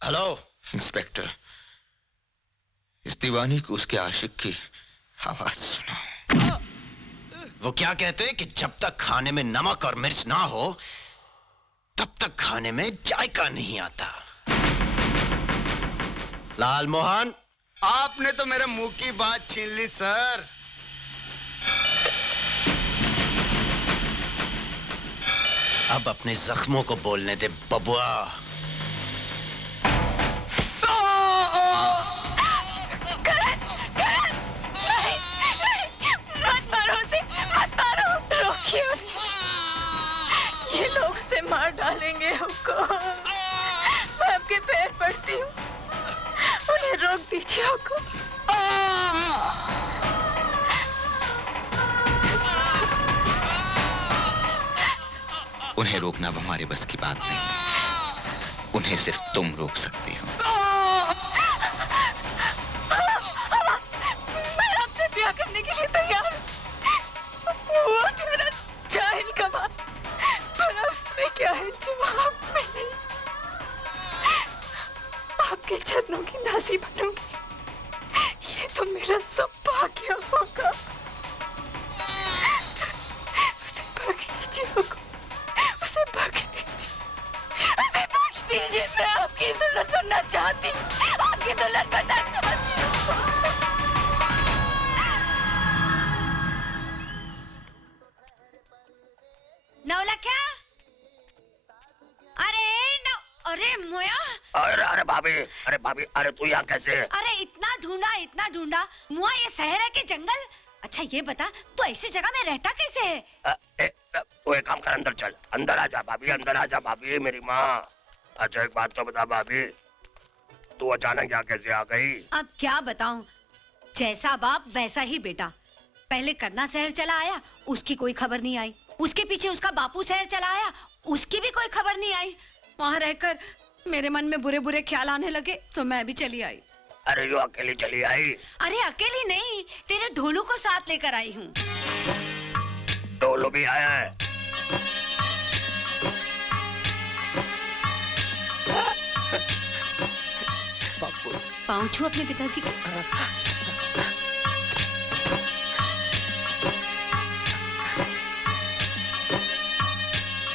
हेलो इंस्पेक्टर, इस दीवानी को उसके आशिक की आवाज सुनाओ। वो क्या कहते हैं कि जब तक खाने में नमक और मिर्च ना हो तब तक खाने में जायका नहीं आता। लाल मोहन, आपने तो मेरे मुंह की बात छीन ली सर। अब अपने जख्मों को बोलने दे बबुआ। मत मारो उसे, मत मारो, रोकिए उन्हें। ये लोग उसे मार डालेंगे हमको। मैं आपके पैर पड़ती हूँ, उन्हें रोक दीजिए हमको। उन्हें रोकना अब हमारे बस की बात नहीं, उन्हें सिर्फ तुम रोक सकती हो। मैं आपसे ब्याह करने के लिए तैयार हूँ। वो मेरा जाहिल कमाल, पर उसमें क्या है जो आप में नहीं। आपके चरणों की दासी बनूंगी, ये तो मेरा सौभाग्य होगा। उसे बख्श दीजिए हमको, उसे बख्श दीजिए, उसे बख्श दीजिए। मैं आपकी दुल्हन बनना चाहती हूँ, आपकी दुल्हन बनना चाहती हूँ। नवलखा, अरे मोया, अरे भाभी, अरे तू यहाँ कैसे? अरे इतना ढूंढा, मुआ ये शहर है कि जंगल? अच्छा ये बता, तू ऐसी जगह में रहता कैसे है? तू एक काम कर, अंदर चल, अंदर आ जा भाभी, अंदर आ जा भाभी, मेरी माँ। अच्छा एक बात तो बता भाभी, तू अचानक यहाँ कैसे आ गई? अब क्या बताऊं, जैसा बाप वैसा ही बेटा। पहले करना शहर चला आया, उसकी कोई खबर नहीं आई। उसके पीछे उसका बापू शहर चला आया, उसकी भी कोई खबर नहीं आई। वहाँ रहकर मेरे मन में बुरे बुरे ख्याल आने लगे, तो मैं भी चली आई। अरे यो अकेली चली आई? अरे अकेली नहीं, तेरे ढोलू को साथ लेकर आई हूँ। ढोलू भी आया है? पाँव छू अपने पिताजी का।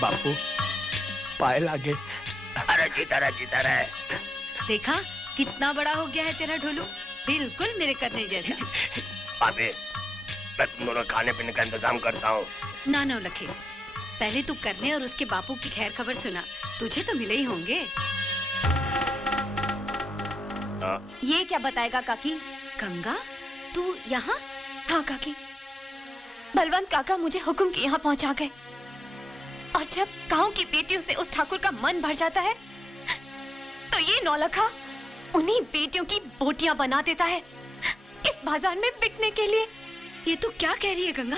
बापू पाए लागे। अरे जीता रहे। देखा कितना बड़ा हो गया है तेरा ढोलू, बिल्कुल मेरे करने जैसा। भाभी, मैं तुम दोनों खाने पीने का इंतजाम करता हूँ। ना लखे, पहले तू करने और उसके बापू की खैर खबर सुना, तुझे तो मिले ही होंगे। ये क्या बताएगा काकी? गंगा, तू यहाँ? हाँ काकी, बलवंत काका मुझे हुक्म के यहाँ पहुँचा गए, और जब गांव की बेटियों से उस ठाकुर का मन भर जाता है, तो ये नौलखा उन्हीं बेटियों की बोटियां बना देता है इस बाजार में बिकने के लिए। ये तू क्या कह रही है गंगा?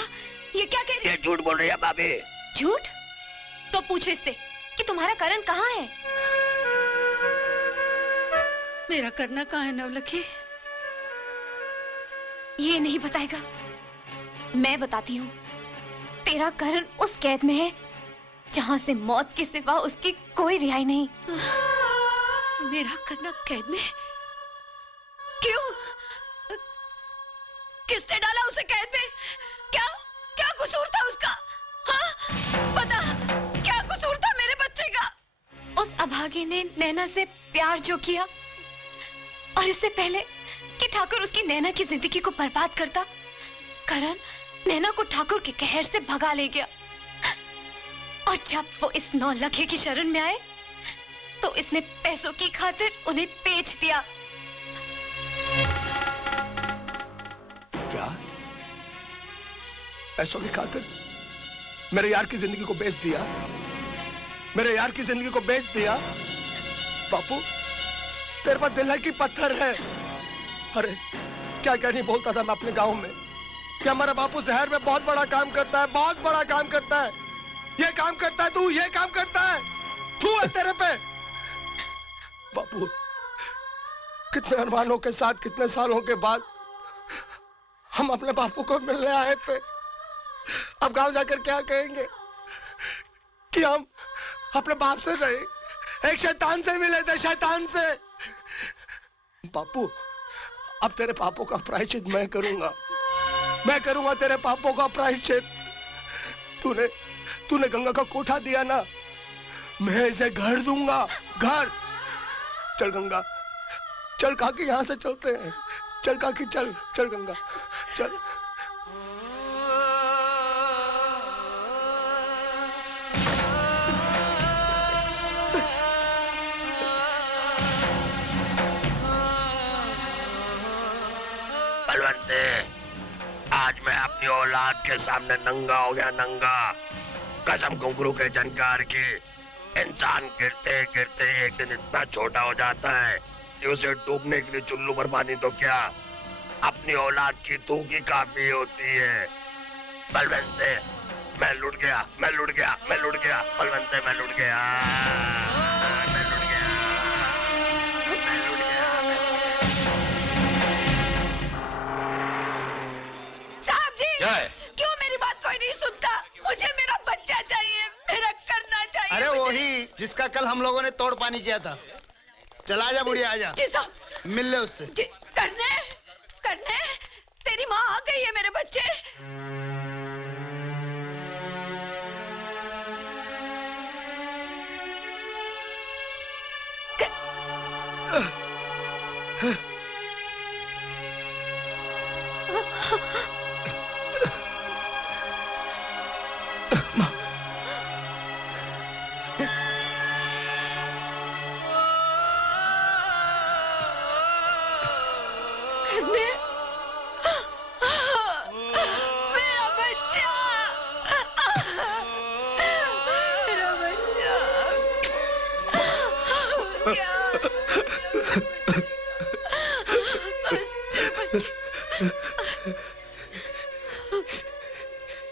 ये क्या कह रही है? ये झूठ बोल रही है भाभी। झूठ? तो पूछो इससे कि तुम्हारा करण कहाँ है? मेरा करना कहाँ है नवलखी? ये नहीं बताएगा, मैं बताती हूँ। तेरा करण उस कैद में है जहाँ से मौत के सिवा उसकी कोई रिहाई नहीं। मेरा करना कैद में? क्यों? किसने डाला उसे कैद में? क्या कसूर था उसका? हाँ? अभागे ने नैना से प्यार जो किया, और इससे पहले कि ठाकुर उसकी नैना की जिंदगी को बर्बाद करता, करण नैना को ठाकुर के कहर से भगा ले गया। और जब वो इस नौलखे की शरण में आए तो इसने पैसों की खातिर उन्हें बेच दिया। क्या? पैसों की खातिर मेरे यार की जिंदगी को बेच दिया? मेरे यार की जिंदगी को बेच दिया? बापू, तेरे पास दिल है कि पत्थर है? अरे क्या क्या नहीं बोलता था मैं अपने गांव में कि हमारा बापू शहर में बहुत बड़ा काम करता है, बहुत बड़ा काम करता है। ये काम करता है, तू ये काम करता है, तू है तेरे पे। बापू, कितने अरमानों के साथ कितने सालों के बाद हम अपने बापू को मिलने आए थे। अब गांव जाकर क्या कहेंगे कि हम अपने बाप से नहीं, एक शैतान से मिले थे, शैतान से। बापू, अब तेरे पापों का प्रायश्चित मैं करूंगा, मैं करूंगा तेरे पापों का प्रायश्चित। तूने गंगा का कोठा दिया ना, मैं इसे घर दूंगा, घर। चल गंगा, चल काकी, यहां से चलते हैं। चल काकी, चल चल गंगा, चल। बलवंते, आज मैं अपनी औलाद के सामने नंगा हो गया, नंगा। कसम घुंघरू के झनकार की। इंसान गिरते गिरते एक दिन इतना छोटा हो जाता है कि उसे डूबने के लिए चुल्लू भर पानी तो क्या, अपनी औलाद की थूकी काफी होती है। बलवंते, मैं लुट गया, मैं लुट गया, मैं लुट गया। बलवंते, मैं लुट गया, मैं लुट गया, मैं लुट गया, मैं लुट गया। साहब जी, क्या है? क्यों मेरी बात कोई नहीं सुनता? मुझे मेरा बच्चा चाहिए, मेरा करना चाहिए। अरे वही जिसका कल हम लोगों ने तोड़ पानी किया था। चला जा बुढ़िया, आजा। जी साहब। मिल ले उससे। करने करने तेरी माँ आ गई है मेरे बच्चे। मेरा बच्चा, मेरा बच्चा,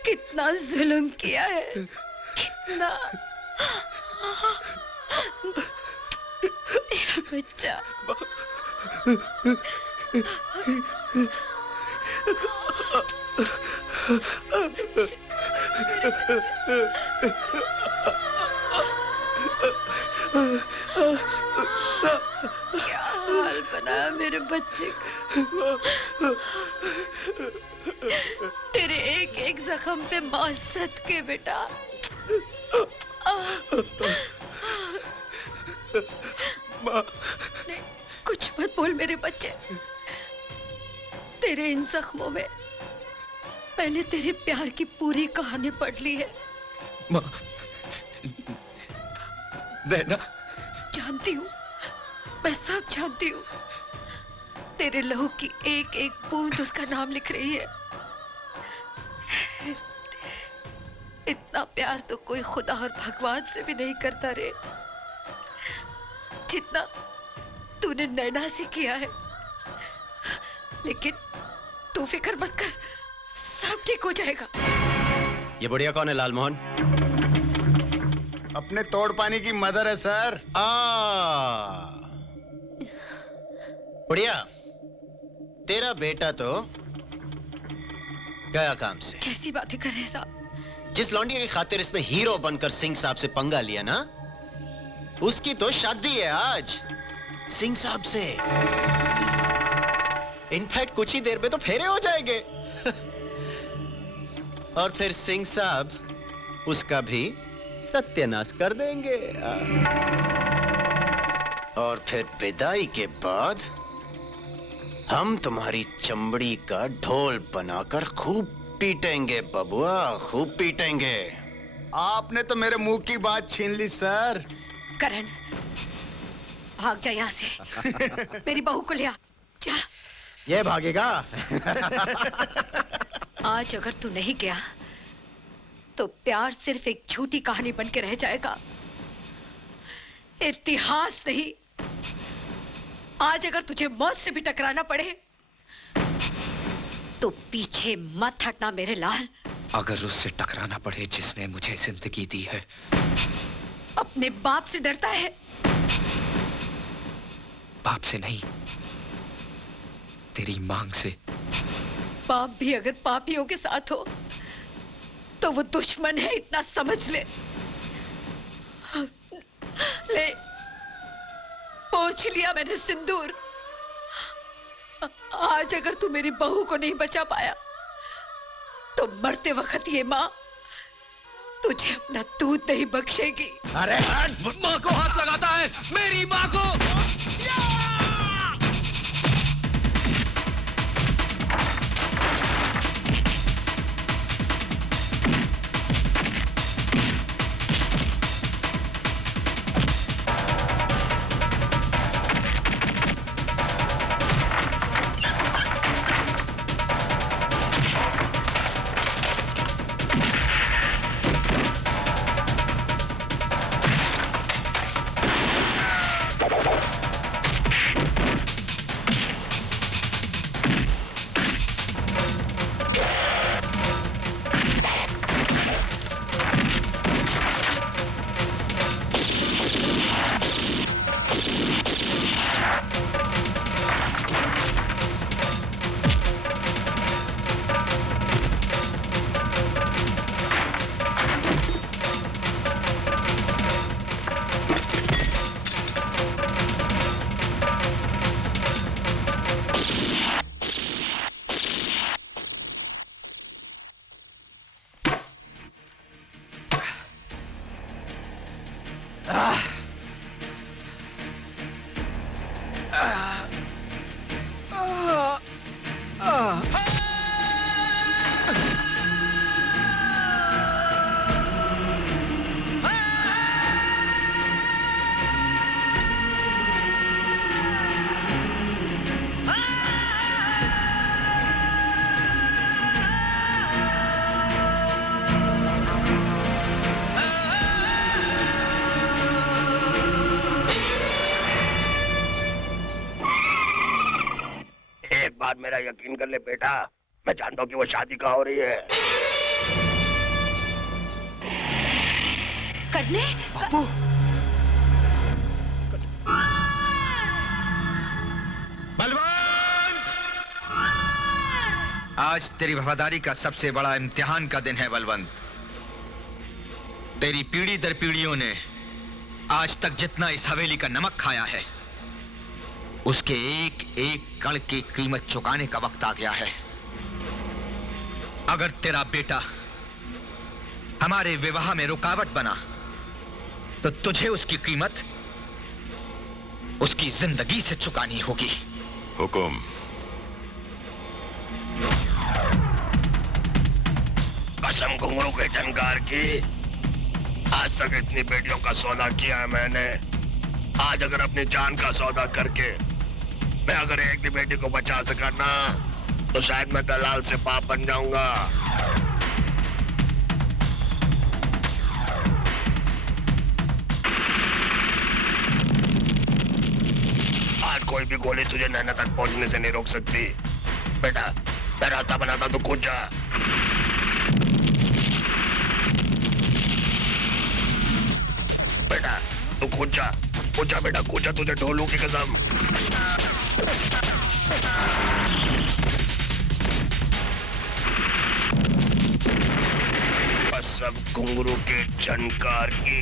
कितना जुल्म किया है, कितना। मेरा बच्चा। क्या हाल बनाया मेरे बच्चे का। तेरे एक एक जख्म पे मौत सदके बेटा। नहीं, कुछ मत बोल मेरे बच्चे। तेरे इन जख्मों में मैंने तेरे प्यार की पूरी कहानी पढ़ ली है। माँ, नैना। जानती हूँ, मैं सब जानती हूँ। तेरे लहू की एक एक बूंद उसका नाम लिख रही है। इतना प्यार तो कोई खुदा और भगवान से भी नहीं करता रे, जितना तूने नैना से किया है। लेकिन तू फिक्र मत कर, सब ठीक हो जाएगा। ये बुढ़िया कौन है लालमोहन? अपने तोड़ पानी की मदर है सर। बुढ़िया, तेरा बेटा तो गया काम से। कैसी बातें कर रहे साहब? जिस लौंडी की खातिर इसने हीरो बनकर सिंह साहब से पंगा लिया ना, उसकी तो शादी है आज सिंह साहब से। इनफैक्ट कुछ ही देर में तो फेरे हो जाएंगे। और फिर सिंह साहब उसका भी सत्यानाश कर देंगे। और फिर विदाई के बाद हम तुम्हारी चमड़ी का ढोल बनाकर खूब पीटेंगे बबुआ, खूब पीटेंगे। आपने तो मेरे मुंह की बात छीन ली सर। करण, भाग जा यहाँ से। मेरी बहू को ले आ, जा। ये भागेगा? आज अगर तू नहीं गया तो प्यार सिर्फ एक झूठी कहानी बन के रह जाएगा, इतिहास नहीं। आज अगर तुझे मौत से भी टकराना पड़े तो पीछे मत हटना मेरे लाल। अगर उससे टकराना पड़े जिसने मुझे जिंदगी दी है। अपने बाप से डरता है? बाप से नहीं, तेरी मांग से। बाप भी अगर पापियों के साथ हो तो वो दुश्मन है, इतना समझ ले। ले, पोंछ लिया मैंने सिंदूर। आज अगर तू मेरी बहू को नहीं बचा पाया तो मरते वक्त ये माँ तुझे अपना दूध नहीं बख्शेगी। अरे माँ को हाथ लगाता है, मेरी माँ को। मेरा यकीन कर ले बेटा, मैं जानता हूँ कि वो शादी कहाँ हो रही है। करने? बापू। बलवंत! आज तेरी वफादारी का सबसे बड़ा इम्तिहान का दिन है बलवंत। तेरी पीढ़ी दर पीढ़ियों ने आज तक जितना इस हवेली का नमक खाया है उसके एक एक कण की कीमत चुकाने का वक्त आ गया है। अगर तेरा बेटा हमारे विवाह में रुकावट बना तो तुझे उसकी कीमत उसकी जिंदगी से चुकानी होगी। हुकुम। कसम घुंघरू के झनकार की, आज तक इतनी बेटियों का सौदा किया है मैंने। आज अगर अपनी जान का सौदा करके मैं अगर एक भी बेटी को बचा सका ना तो शायद मैं दलाल से बाप बन जाऊंगा। आज कोई भी गोली तुझे नैना तक पहुंचने से नहीं रोक सकती। बेटा, मैं रास्ता बनाता तो कूद जा। बेटा तू कूद जा बेटा, कूद जा, तुझे ढोलू की कसम। कसम घुंघरू के झनकार की।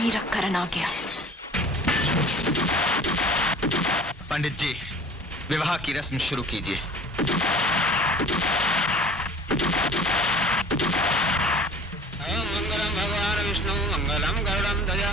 मेरा करण आ गया। पंडित जी, विवाह की रस्म शुरू कीजिए। मंगलम भगवान विष्णु मंगलम गरुड़म ध्वजा।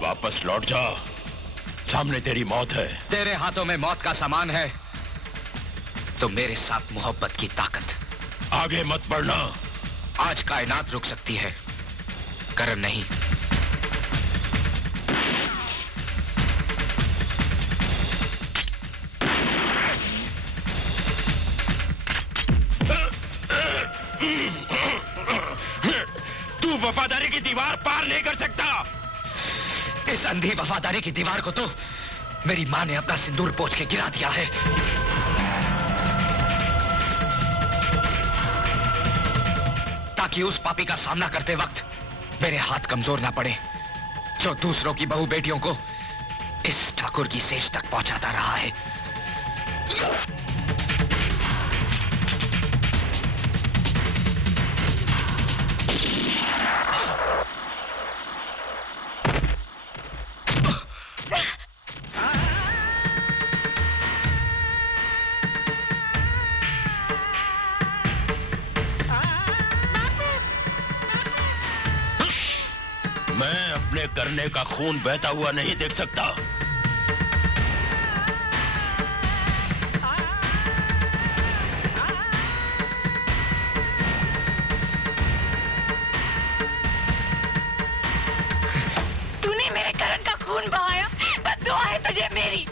वापस लौट जा, सामने तेरी मौत है। तेरे हाथों में मौत का सामान है तो मेरे साथ मोहब्बत की ताकत। आगे मत बढ़ना। आज कायनात रुक सकती है, करण नहीं। तू वफादारी की दीवार पार नहीं कर सकता। इस अंधी वफादारी की दीवार को तो मेरी मां ने अपना सिंदूर पोंछ के गिरा दिया है। ताकि उस पापी का सामना करते वक्त मेरे हाथ कमजोर ना पड़े, जो दूसरों की बहू बेटियों को इस ठाकुर की सेज तक पहुंचाता रहा है। मैं अपने करने का खून बहता हुआ नहीं देख सकता। तूने मेरे करण का खून बहाया, बद्दुआ है तुझे मेरी।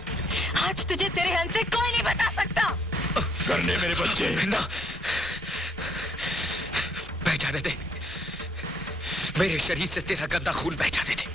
आज तुझे तेरे हंस से कोई नहीं बचा सकता। करने मेरे बच्चे ना, बह जाने दे। मेरे शरीर से तेरा गंदा खून बह जाने दे।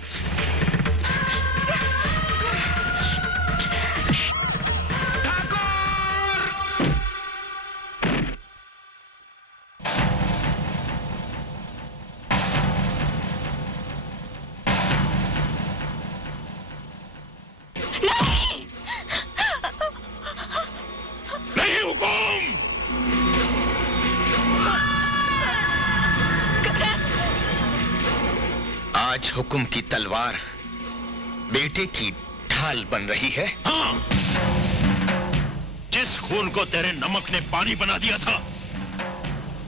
नहीं हुकुम। आज हुक्म की तलवार बेटे की ढाल बन रही है। हाँ, जिस खून को तेरे नमक ने पानी बना दिया था,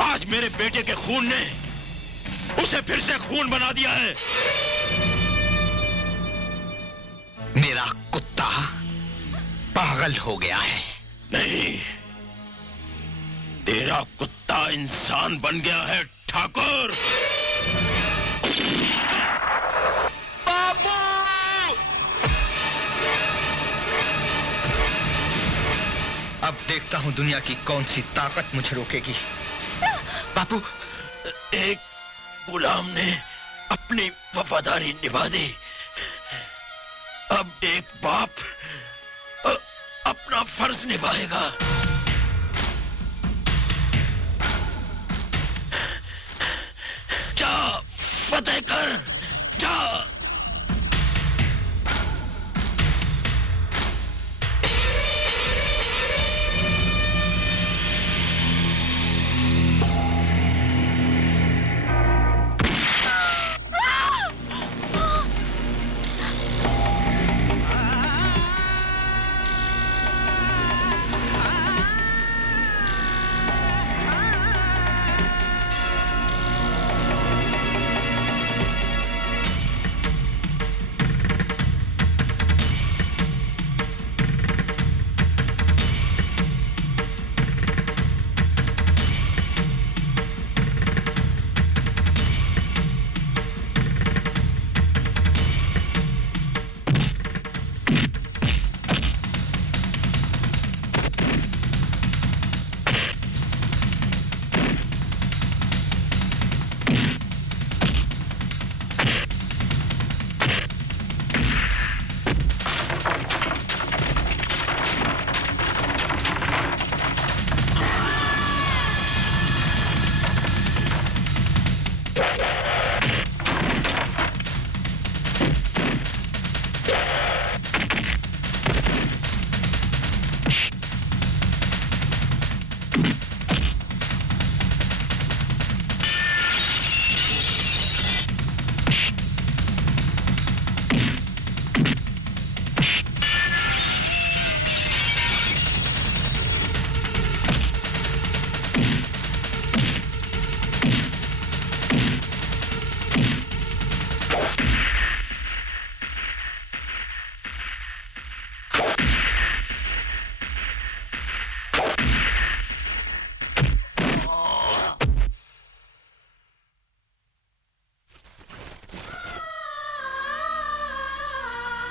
आज मेरे बेटे के खून ने उसे फिर से खून बना दिया है। मेरा कुत्ता पागल हो गया है। नहीं, तेरा कुत्ता इंसान बन गया है ठाकुर। बाबू! अब देखता हूँ दुनिया की कौन सी ताकत मुझे रोकेगी। बापू, एक गुलाम ने अपनी वफादारी निभा दी, अब एक बाप अपना फर्ज निभाएगा। जा फतेह कर, जा।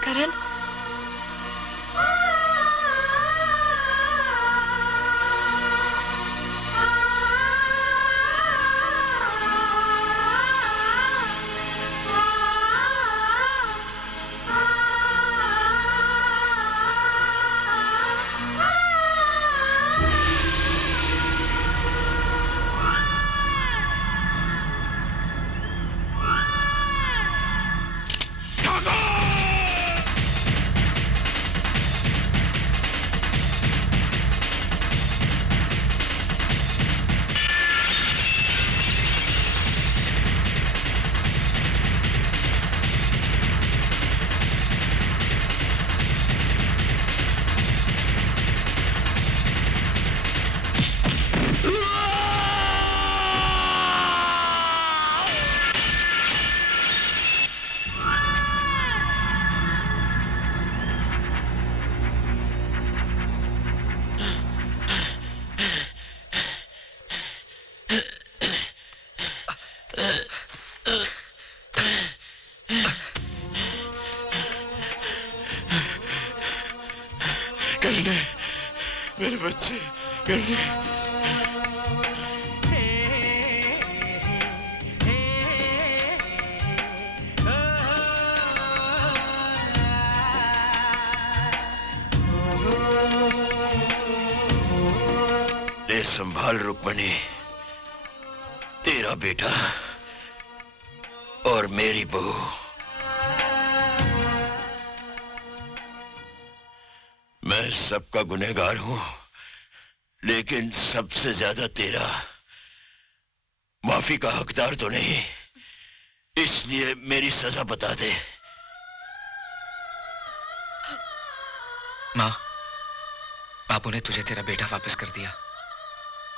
करण, करने मेरे बच्चे, करने। ले संभाल रुक्मणी, तेरा बेटा और मेरी बहू। मैं सबका गुनहगार हूं, लेकिन सबसे ज्यादा तेरा। माफी का हकदार तो नहीं, इसलिए मेरी सजा बता दे। माँ, बापू ने तुझे तेरा बेटा वापस कर दिया।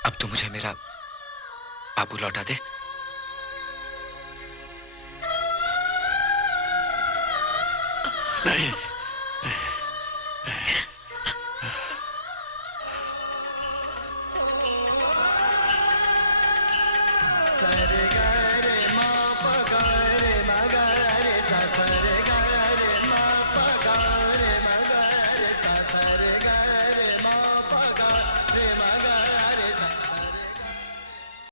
अब तो मुझे मेरा बापू लौटा दे। नहीं,